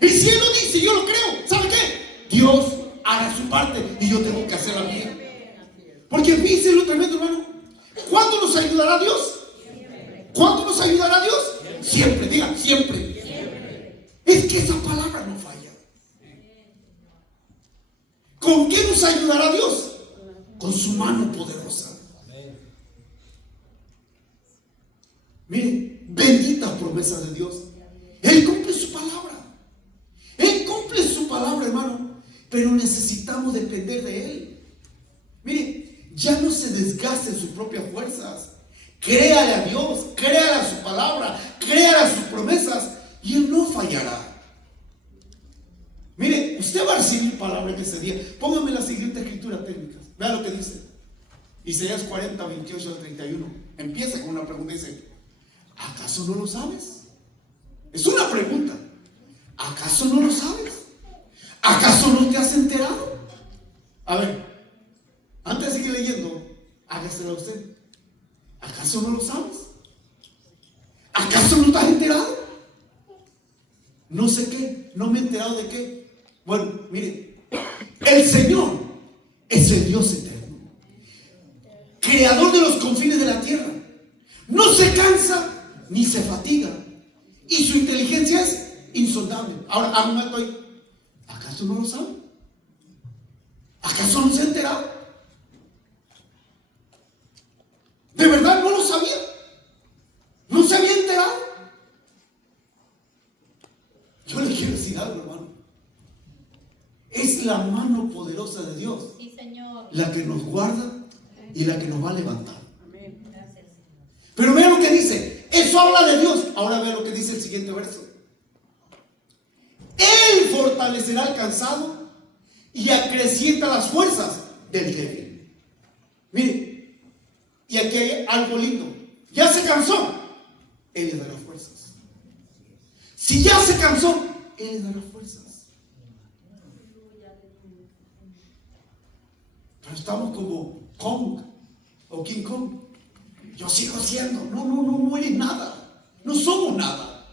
Y si Él lo dice, yo lo creo. ¿Sabe qué? Dios hará su parte y yo tengo que hacer la mía. Porque fíjense lo tremendo, hermano. ¿Cuándo nos ayudará Dios? ¿Cuándo nos ayudará Dios? Siempre, diga, siempre. Es que esa palabra no falla. ¿Con qué nos ayudará Dios? Con su mano poderosa. Mire, bendita promesa de Dios. Él cumple su palabra. Él cumple su palabra, hermano. Pero necesitamos depender de Él. Mire, ya no se desgaste en sus propias fuerzas. Créale a Dios, créale a su palabra, créale a sus promesas y Él no fallará. Mire, usted va a recibir palabra en ese día. Póngame la siguiente escritura técnica. Vea lo que dice Isaías 40, 28 al 31. Empieza con una pregunta y dice: ¿acaso no lo sabes? Es una pregunta. ¿Acaso no lo sabes? ¿Acaso no te has enterado? A ver, antes de seguir leyendo, hágaselo a usted. ¿Acaso no lo sabes? ¿Acaso no te has enterado? No sé qué, no me he enterado de qué. Bueno, mire, el Señor es el Dios eterno, creador de los confines de la tierra. No se cansa ni se fatiga y su inteligencia es insondable. Ahora, hago un alto ahí. ¿Acaso no lo sabe? ¿Acaso no se ha enterado? ¿De verdad no lo sabía? ¿No se había enterado? Yo le quiero decir algo, hermano. Es la mano poderosa de Dios, Sí, Señor. la que nos guarda y la que nos va a levantar. Amén. Gracias. Pero vea lo que dice. Eso habla de Dios. Ahora vea lo que dice el siguiente verso. Él fortalecerá al cansado y acrecienta las fuerzas del débil. Mire, y aquí hay algo lindo. Ya se cansó, Él le dará fuerzas. Si ya se cansó, Él le dará fuerzas. Pero estamos como Kong o King Kong. Yo sigo siendo. No eres nada. No somos nada.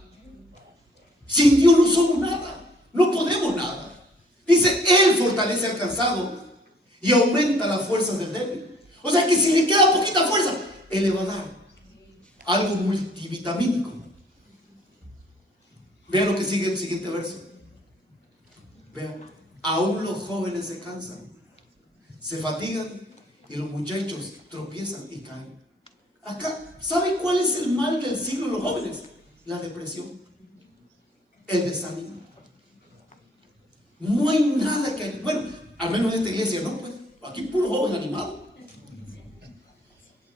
Sin Dios no somos nada. No podemos nada. Dice: Él fortalece al cansado y aumenta las fuerzas del débil. O sea que si le queda poquita fuerza, Él le va a dar algo multivitamínico. Vean lo que sigue el siguiente verso. Vean, aún los jóvenes se cansan, se fatigan y los muchachos tropiezan y caen. Acá, ¿saben cuál es el mal del siglo de los jóvenes? La depresión, el desánimo. No hay nada que... Bueno, Al menos en esta iglesia, no, pues. Aquí puro joven animado.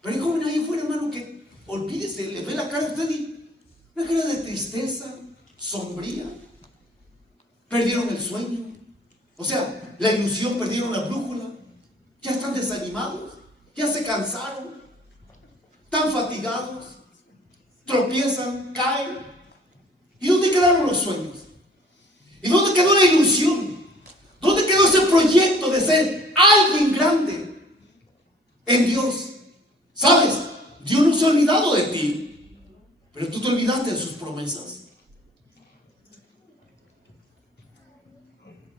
Pero hay jóvenes ahí afuera, hermano, que olvídese, le ve la cara a usted y una cara de tristeza, sombría. Perdieron el sueño. O sea, la ilusión, perdieron la brújula. Ya están desanimados. Ya se cansaron. Están fatigados. Tropiezan, caen. ¿Y dónde quedaron los sueños? ¿Y dónde quedó la ilusión? ¿Dónde quedó ese proyecto de ser alguien grande en Dios? ¿Sabes? Dios no se ha olvidado de ti, pero tú te olvidaste de sus promesas.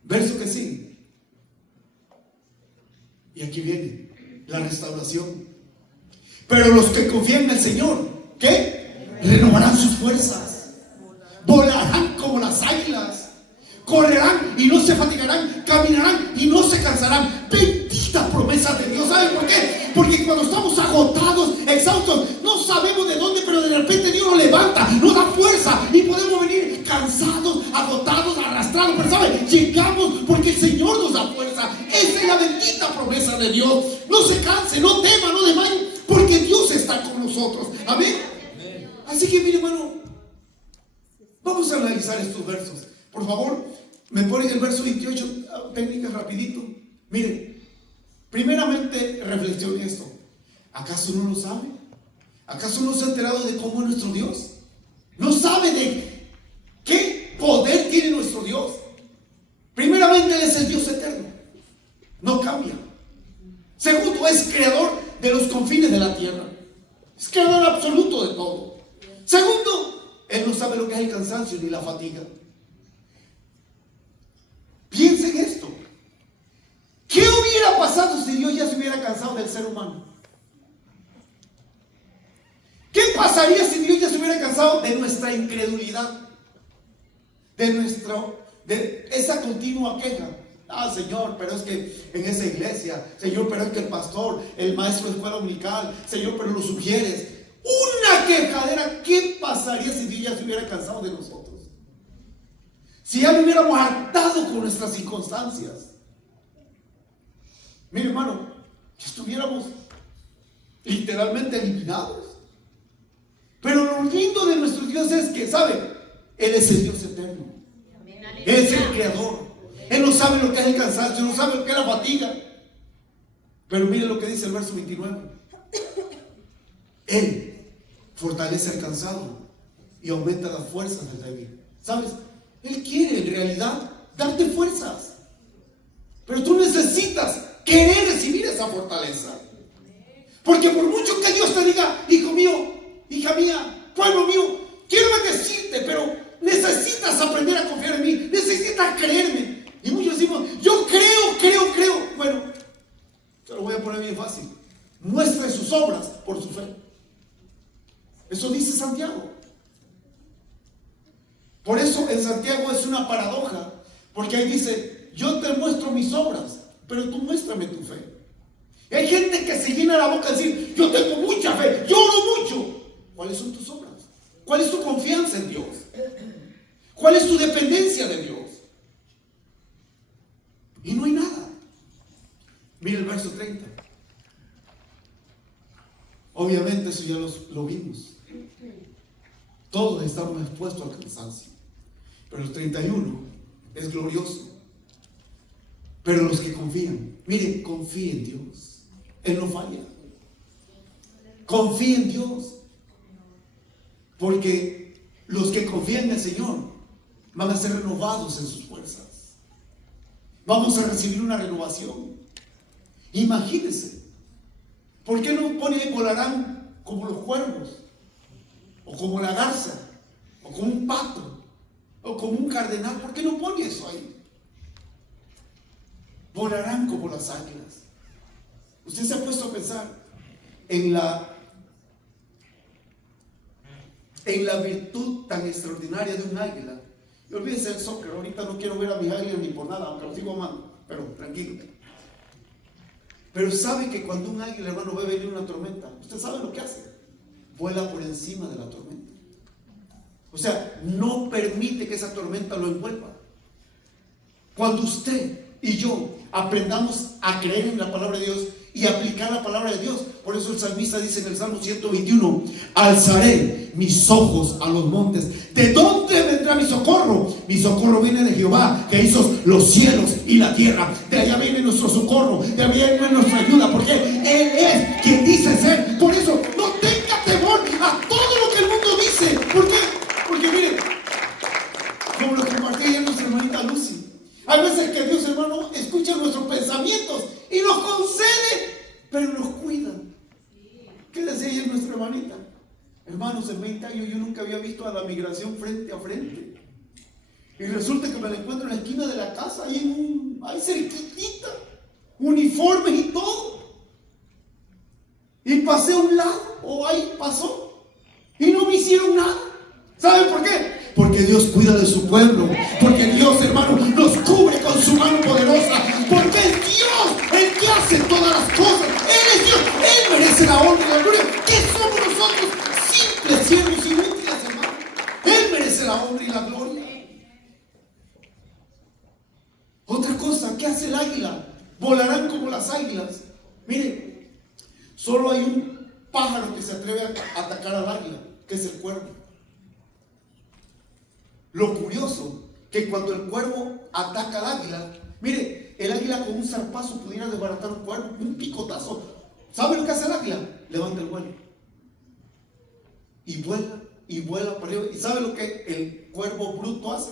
Verso que sigue. Y aquí viene la restauración. Pero los que confían en el Señor, ¿qué? Renovarán sus fuerzas. Volarán como las águilas. Correrán y no se fatigarán. Caminarán y no se cansarán. Benditas promesas de Dios. ¿Saben por qué? Porque cuando estamos agotados, exhaustos, no sabemos de dónde, pero de repente Dios nos levanta, nos da fuerza y podemos venir cansados, agotados, arrastrados. Pero ¿saben? Llegamos porque el Señor nos da fuerza. Esa es la bendita promesa de Dios. No se canse, no tema, no desmaye, porque Dios está con nosotros. Amén. Así que mire, hermano, vamos a analizar estos versos. Por favor, me ponen el verso 28, técnicas rapidito. Miren, primeramente reflexione esto. ¿Acaso no lo sabe? ¿Acaso no se ha enterado de cómo es nuestro Dios? ¿No sabe de qué poder tiene nuestro Dios? Primeramente, Él es el Dios eterno. No cambia. Segundo, es creador de los confines de la tierra. Es creador absoluto de todo. Segundo, Él no sabe lo que es el cansancio ni la fatiga. Piensa en esto. ¿Qué hubiera pasado si Dios ya se hubiera cansado del ser humano? ¿Qué pasaría si Dios ya se hubiera cansado de nuestra incredulidad? De esa continua queja. Ah, Señor, pero es que en esa iglesia, Señor, pero es que el pastor, el maestro de escuela dominical, Señor, pero lo sugieres. Una quejadera. ¿Qué pasaría si Dios ya se hubiera cansado de nosotros? Si ya no hubiéramos hartado con nuestras circunstancias. Mire, hermano, ya estuviéramos literalmente eliminados. Pero lo lindo de nuestro Dios es que, ¿sabe? Él es el Dios eterno. Él es el creador. Él no sabe lo que es el cansancio, no sabe lo que es la fatiga. Pero mire lo que dice el verso 29. Él fortalece al cansado y aumenta las fuerzas del débil. ¿Sabes? Él quiere en realidad darte fuerzas. Pero tú necesitas querer recibir esa fortaleza. Porque por mucho que Dios te diga, hijo mío, hija mía, pueblo mío, quiero bendecirte, pero necesitas aprender a confiar en mí, necesitas creerme. Y muchos decimos, yo creo. Bueno, se lo voy a poner bien fácil. Muestre sus obras por su fe. Eso dice Santiago. Por eso en Santiago es una paradoja, porque ahí dice, yo te muestro mis obras, pero tú muéstrame tu fe. Y hay gente que se llena la boca de decir, yo tengo mucha fe, yo oro mucho. ¿Cuáles son tus obras? ¿Cuál es tu confianza en Dios? ¿Cuál es tu dependencia de Dios? Y no hay nada. Mira el verso 30. Obviamente eso ya lo vimos. Todos estamos expuestos al cansancio. Pero el 31 es glorioso. Pero los que confían, miren, confíen en Dios. Él no falla. Confía en Dios. Porque los que confían en el Señor van a ser renovados en sus fuerzas. Vamos a recibir una renovación. Imagínense. ¿Por qué no pone ahí volarán como los cuervos? O como la garza, o como un pato, o como un cardenal? ¿Por qué no pone eso ahí? Volarán como las águilas. Usted se ha puesto a pensar en la virtud tan extraordinaria de un águila. Y olvídese del soccer. Ahorita no quiero ver a mis águilas ni por nada, aunque lo sigo amando, pero tranquilo. Pero sabe que cuando un águila, hermano, ve venir una tormenta, usted sabe lo que hace. Vuela por encima de la tormenta. O sea, no permite que esa tormenta lo envuelva. Cuando usted y yo aprendamos a creer en la palabra de Dios y aplicar la palabra de Dios. Por eso el salmista dice en el Salmo 121: alzaré mis ojos a los montes. ¿De dónde vendrá mi socorro? Mi socorro viene de Jehová, que hizo los cielos y la tierra. De allá viene nuestro socorro, de allá viene nuestra ayuda, porque Él es quien dice ser. Por eso no tenga temor a todo lo que el mundo dice. ¿Por qué? Porque mire, como lo compartí ayer nuestra hermanita Lucy, hay veces que Dios, hermano, escucha nuestros pensamientos y nos concede, pero nos cuida. ¿Qué decía ayer nuestra hermanita? Hermanos, en 20 años yo nunca había visto a la migración frente a frente. Y resulta que me la encuentro en la esquina de la casa, ahí cerquitita, uniformes y todo. Y pasé a un lado, o ahí pasó, y no me hicieron nada. ¿Saben por qué? Porque Dios cuida de su pueblo. Porque Dios, hermano, nos cubre con su mano poderosa. Porque es Dios el que hace todas las cosas. Él es Dios. Él merece la honra y la gloria. ¿Qué somos nosotros? Simples siervos inútiles, hermano. Él merece la honra y la gloria. Otra cosa, ¿qué hace el águila? Volarán como las águilas. Mire, solo hay un pájaro que se atreve a atacar al águila, que es el cuervo. Lo curioso, que cuando el cuervo ataca al águila, mire, el águila con un zarpazo pudiera desbaratar un cuervo, un picotazo. ¿Sabe lo que hace el águila? Levanta el vuelo. Y vuela para arriba. ¿Y sabe lo que el cuervo bruto hace?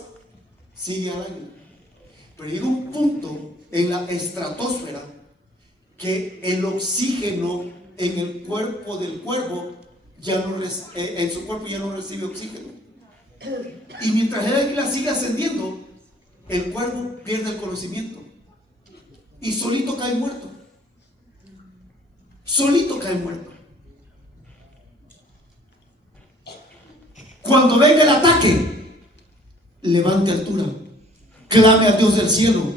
Sigue al águila. Pero llega un punto en la estratosfera que el oxígeno en el cuerpo del cuervo en su cuerpo ya no recibe oxígeno. Y mientras el águila sigue ascendiendo, el cuervo pierde el conocimiento y solito cae muerto. Solito cae muerto. Cuando venga el ataque, levante altura, clame a Dios del cielo.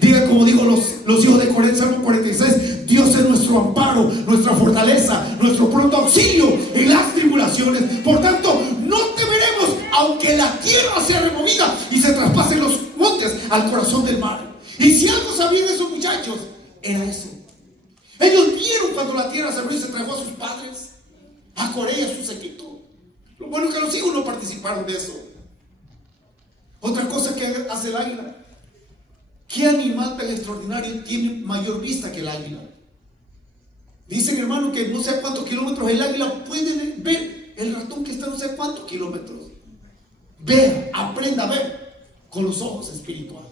Diga como digo los hijos de Coré, Salmo 46: Dios es nuestro amparo, nuestra fortaleza, nuestro pronto auxilio en las tribulaciones. Por tanto, no temeremos, aunque la tierra sea removida y se traspasen los montes al corazón del mar. Y si algo sabían esos muchachos, era eso. Ellos vieron cuando la tierra se abrió y se trajo a sus padres, a Coré y a su séquito. Lo bueno es que los hijos no participaron de eso. Otra cosa que hace el águila: ¿qué animal tan extraordinario tiene mayor vista que el águila? Dicen, hermano, que no sé a cuántos kilómetros el águila puede ver. El ratón que está no sé a cuántos kilómetros. Vea, aprenda a ver con los ojos espirituales.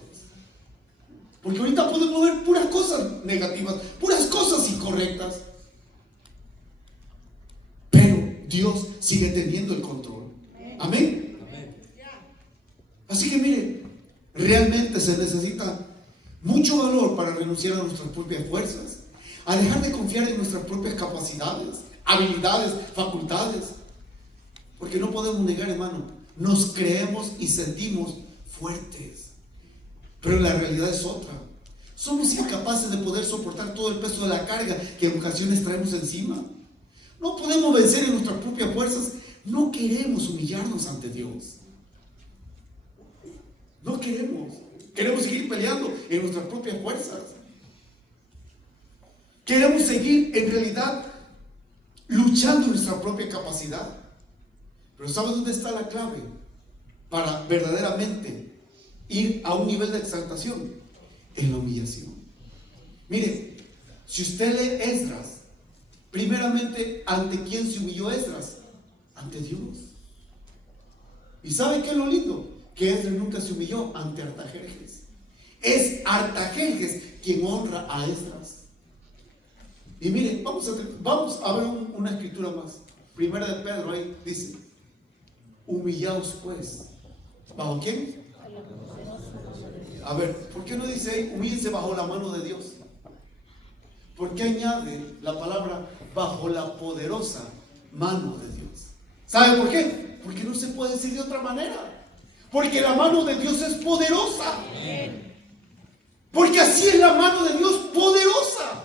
Porque ahorita podemos ver puras cosas negativas, puras cosas incorrectas. Pero Dios sigue teniendo el control. Amén. Así que mire, realmente se necesita mucho valor para renunciar a nuestras propias fuerzas, a dejar de confiar en nuestras propias capacidades, habilidades, facultades. Porque no podemos negar, hermano, nos creemos y sentimos fuertes, pero la realidad es otra. Somos incapaces de poder soportar todo el peso de la carga que en ocasiones traemos encima. No podemos vencer en nuestras propias fuerzas. No queremos humillarnos ante Dios. No queremos. Queremos seguir peleando en nuestras propias fuerzas. Queremos seguir en realidad luchando en nuestra propia capacidad. Pero ¿sabe dónde está la clave para verdaderamente ir a un nivel de exaltación? En la humillación. Mire, si usted lee Esdras, primeramente, ¿ante quién se humilló Esdras? Ante Dios. ¿Y sabe qué es lo lindo? Que Esdras nunca se humilló ante Artajerjes. Es Artajerjes quien honra a Esdras. Y mire, vamos a ver una escritura más. Primera de Pedro, ahí dice: humillaos pues. ¿Bajo quién? A ver, ¿por qué no dice ahí humíllense bajo la mano de Dios? ¿Por qué añade la palabra bajo la poderosa mano de Dios? ¿Sabe por qué? Porque no se puede decir de otra manera. Porque la mano de Dios es poderosa. Porque así es la mano de Dios, poderosa.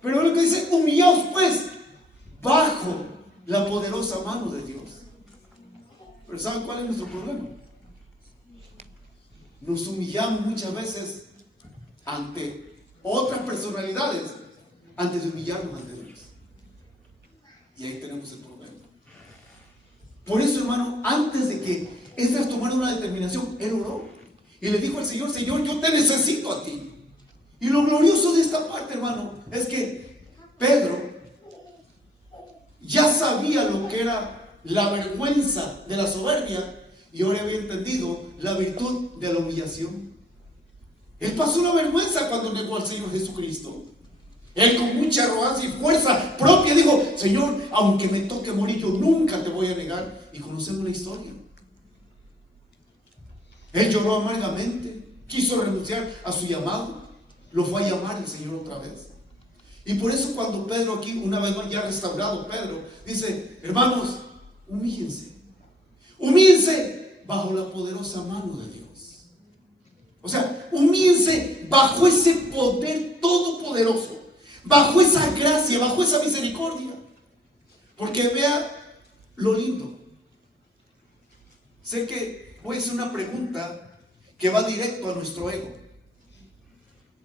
Pero lo que dice: humillaos pues bajo la poderosa mano de Dios. Pero ¿saben cuál es nuestro problema? Nos humillamos muchas veces ante otras personalidades antes de humillarnos ante Dios. Y ahí tenemos el problema. Por eso, hermano, antes de que Esdras tomara una determinación, él oró y le dijo al Señor: Señor, yo te necesito a ti. Y lo glorioso de esta parte, hermano, es que Pedro ya sabía lo que era la vergüenza de la soberbia y ahora había entendido la virtud de la humillación. Él pasó una vergüenza cuando negó al Señor Jesucristo. Él, con mucha arrogancia y fuerza propia, dijo: Señor, aunque me toque morir, yo nunca te voy a negar. Y conocemos la historia. Él lloró amargamente, quiso renunciar a su llamado, lo fue a llamar el Señor otra vez. Y por eso, cuando Pedro aquí, una vez más ya restaurado, Pedro dice: hermanos, humíllense, humíllense bajo la poderosa mano de Dios. O sea, humíllense bajo ese poder todopoderoso, bajo esa gracia, bajo esa misericordia. Porque vea lo lindo. Sé que voy a hacer una pregunta que va directo a nuestro ego.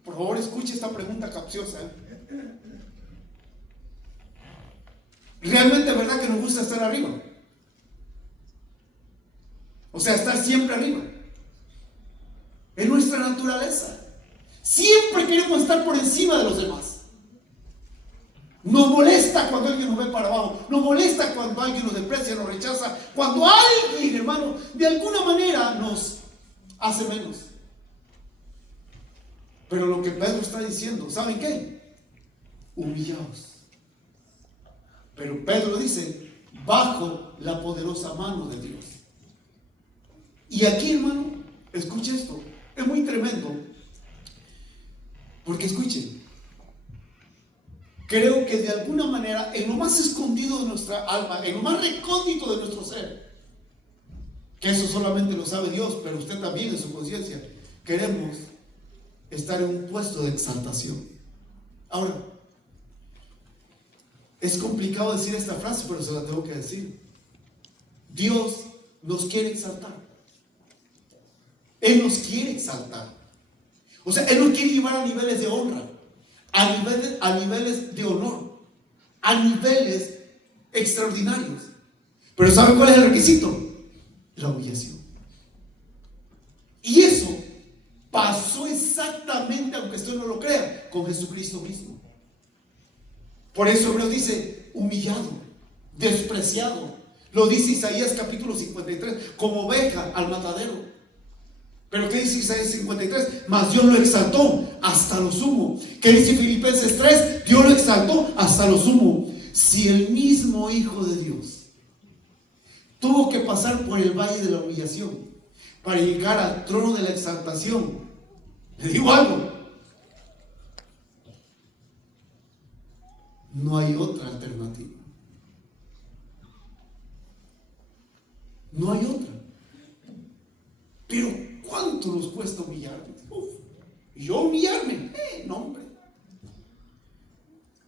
Por favor, escuche esta pregunta capciosa. ¿Realmente es verdad que nos gusta estar arriba? O sea, estar siempre arriba. Es nuestra naturaleza. Siempre queremos estar por encima de los demás. Nos molesta cuando alguien nos ve para abajo. Nos molesta cuando alguien nos desprecia, nos rechaza. Cuando alguien, hermano, de alguna manera nos hace menos. Pero lo que Pedro está diciendo, ¿saben qué? Humillaos. Pero Pedro dice: bajo la poderosa mano de Dios. Y aquí, hermano, escuche esto. Es muy tremendo. Porque escuchen, creo que de alguna manera, en lo más escondido de nuestra alma, en lo más recóndito de nuestro ser, que eso solamente lo sabe Dios, pero usted también en su conciencia, queremos estar en un puesto de exaltación. Ahora, es complicado decir esta frase, pero se la tengo que decir. Dios nos quiere exaltar. Él nos quiere exaltar. O sea, Él nos quiere llevar a niveles de honra, a niveles de honor, a niveles extraordinarios. Pero ¿saben cuál es el requisito? La humillación. Y eso pasó exactamente, aunque usted no lo crea, con Jesucristo mismo. Por eso Hebreos dice: humillado, despreciado. Lo dice Isaías capítulo 53, como oveja al matadero. Pero ¿qué dice Isaías 53? Mas Dios lo exaltó hasta lo sumo. ¿Qué dice Filipenses 3? Dios lo exaltó hasta lo sumo. Si el mismo Hijo de Dios tuvo que pasar por el valle de la humillación para llegar al trono de la exaltación, le digo algo: no hay otra alternativa. No hay otra. Pero ¿cuánto nos cuesta humillarnos? ¿Y yo humillarme? No, hombre.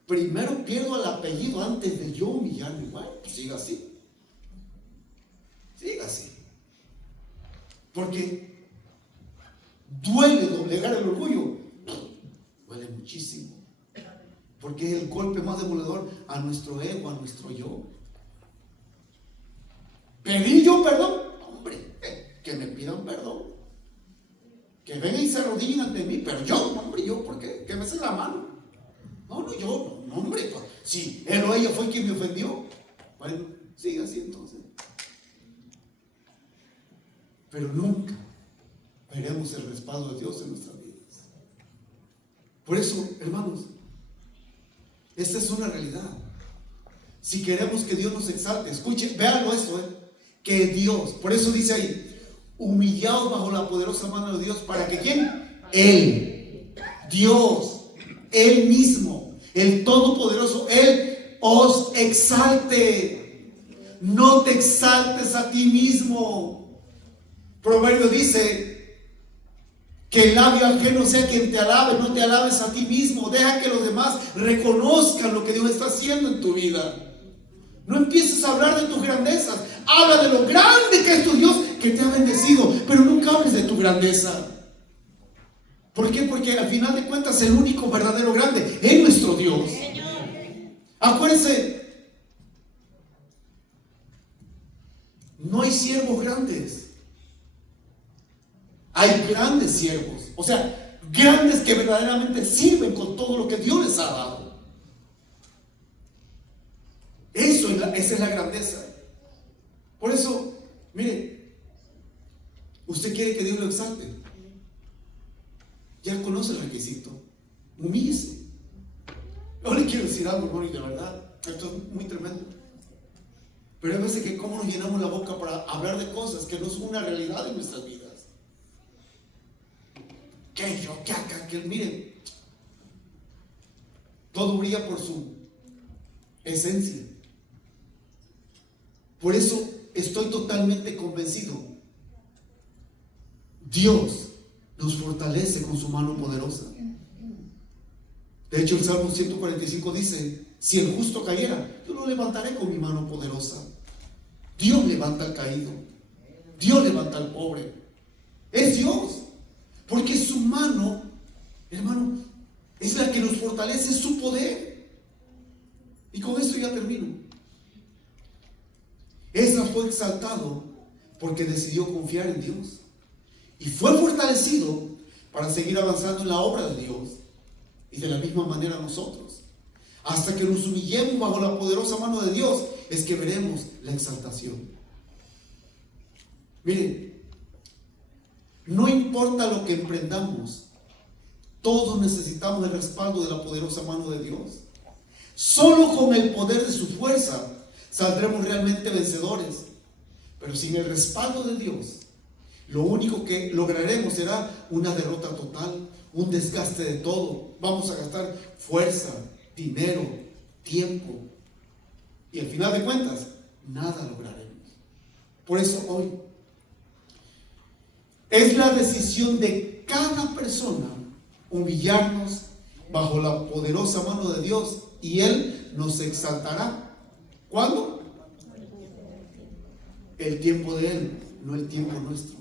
Primero pierdo el apellido antes de yo humillarme. Bueno, pues siga así. Siga así. Porque duele doblegar el orgullo. Duele muchísimo. Porque es el golpe más demoledor a nuestro ego, a nuestro yo. ¿Pedí yo perdón? Hombre, que me pidan perdón. Que vengan y se arrodillen ante mí. Pero yo, hombre, yo, ¿por qué? Que me hacen la mano. No, yo, no, hombre. Pues, si él o ella fue quien me ofendió. Bueno, sigue así entonces. Pero nunca veremos el respaldo de Dios en nuestras vidas. Por eso, hermanos, esta es una realidad. Si queremos que Dios nos exalte, escuchen, véanlo esto, que Dios, por eso dice ahí: humillados bajo la poderosa mano de Dios, para que ¿quién? Él, Dios, Él mismo, el Todopoderoso, Él os exalte. No te exaltes a ti mismo. Proverbio dice que el labio ajeno sea quien te alabe, no te alabes a ti mismo. Deja que los demás reconozcan lo que Dios está haciendo en tu vida. No empieces a hablar de tus grandezas. Habla de lo grande que es tu Dios, que te ha bendecido, pero nunca hables de tu grandeza. ¿Por qué? Porque al final de cuentas el único verdadero grande es nuestro Dios. Señor. Acuérdense, no hay siervos grandes, hay grandes siervos, o sea, grandes que verdaderamente sirven con todo lo que Dios les ha dado. Esa es la grandeza. Por eso, mire, usted quiere que Dios lo exalte, ya conoce el requisito, humíllese. Yo le quiero decir algo, hermano, y de verdad, esto es muy tremendo. Pero hay veces que cómo nos llenamos la boca para hablar de cosas que no son una realidad en nuestras vidas. Que yo, que acá, que miren, todo brilla por su esencia. Por eso estoy totalmente convencido. Dios nos fortalece con su mano poderosa. De hecho, el Salmo 145 dice: si el justo cayera, yo lo levantaré con mi mano poderosa. Dios levanta al caído, Dios levanta al pobre. Es Dios, porque su mano, hermano, es la que nos fortalece, su poder. Y con esto ya termino. Esdras fue exaltado porque decidió confiar en Dios y fue fortalecido para seguir avanzando en la obra de Dios. Y de la misma manera nosotros, hasta que nos humillemos bajo la poderosa mano de Dios, es que veremos la exaltación. Miren, no importa lo que emprendamos, todos necesitamos el respaldo de la poderosa mano de Dios. Solo con el poder de su fuerza saldremos realmente vencedores. Pero sin el respaldo de Dios, lo único que lograremos será una derrota total, un desgaste de todo. Vamos a gastar fuerza, dinero, tiempo, y al final de cuentas nada lograremos. Por eso hoy es la decisión de cada persona humillarnos bajo la poderosa mano de Dios, y Él nos exaltará. ¿Cuándo? El tiempo de Él, no el tiempo nuestro.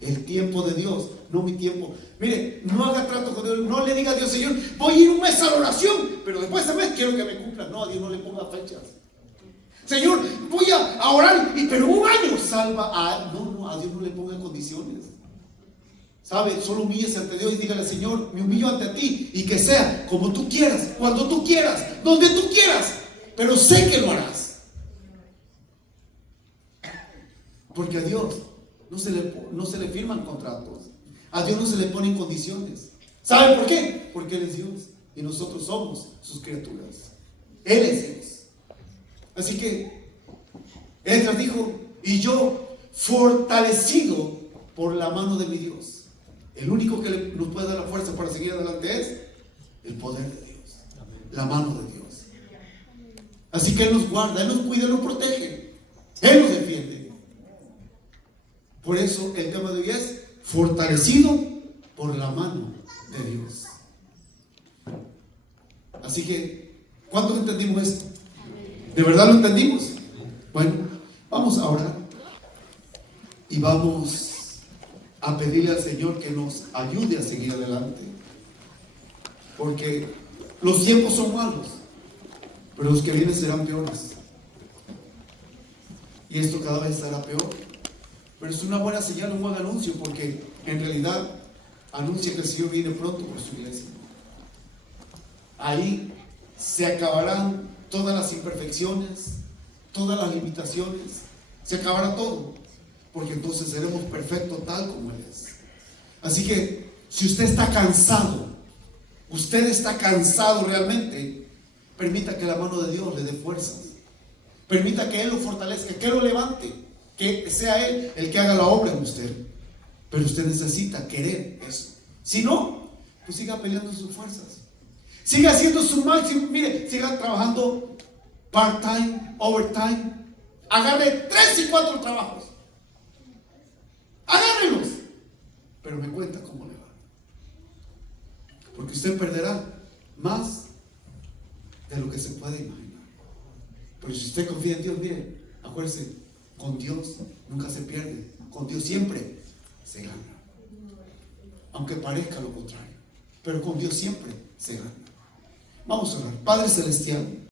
El tiempo de Dios, no mi tiempo. Mire, no haga trato con Dios, no le diga a Dios: Señor, voy a ir un mes a la oración, pero después de ese mes quiero que me cumpla. No, a Dios no le ponga fechas. Señor, voy a orar, pero un año salva a... No, a Dios no le ponga condiciones. ¿Sabe? Solo humíllese ante Dios y dígale: Señor, me humillo ante ti, y que sea como tú quieras, cuando tú quieras, donde tú quieras, pero sé que lo harás. Porque a Dios no se le firman contratos, a Dios no se le ponen condiciones. ¿Saben por qué? Porque Él es Dios y nosotros somos sus criaturas. Él es Dios. Así que Esdras dijo: y yo, fortalecido por la mano de mi Dios. El único que nos puede dar la fuerza para seguir adelante es el poder de Dios, la mano de Dios. Así que Él nos guarda, Él nos cuida, Él nos protege, Él nos defiende. Por eso el tema de hoy es: fortalecido por la mano de Dios. Así que, ¿cuántos entendimos esto? ¿De verdad lo entendimos? Bueno, vamos a orar y vamos a pedirle al Señor que nos ayude a seguir adelante, porque los tiempos son malos, pero los que vienen serán peores, y esto cada vez estará peor. Pero es una buena señal, un buen anuncio, porque en realidad anuncia que el Señor viene pronto por su iglesia. Ahí se acabarán todas las imperfecciones, todas las limitaciones, se acabará todo, porque entonces seremos perfectos tal como Él es. Así que si usted está cansado realmente, permita que la mano de Dios le dé fuerzas, permita que Él lo fortalezca, que Él lo levante, que sea Él el que haga la obra en usted. Pero usted necesita querer eso. Si no, pues siga peleando sus fuerzas, siga haciendo su máximo. Mire, siga trabajando part-time, overtime, agarre 3 y 4 trabajos, agárrelos, pero me cuenta cómo le va, porque usted perderá más de lo que se puede imaginar. Pero si usted confía en Dios, mire, acuérdese, con Dios nunca se pierde, con Dios siempre se gana. aunque parezca lo contrario. Pero con Dios siempre se gana. Vamos a orar. Padre Celestial,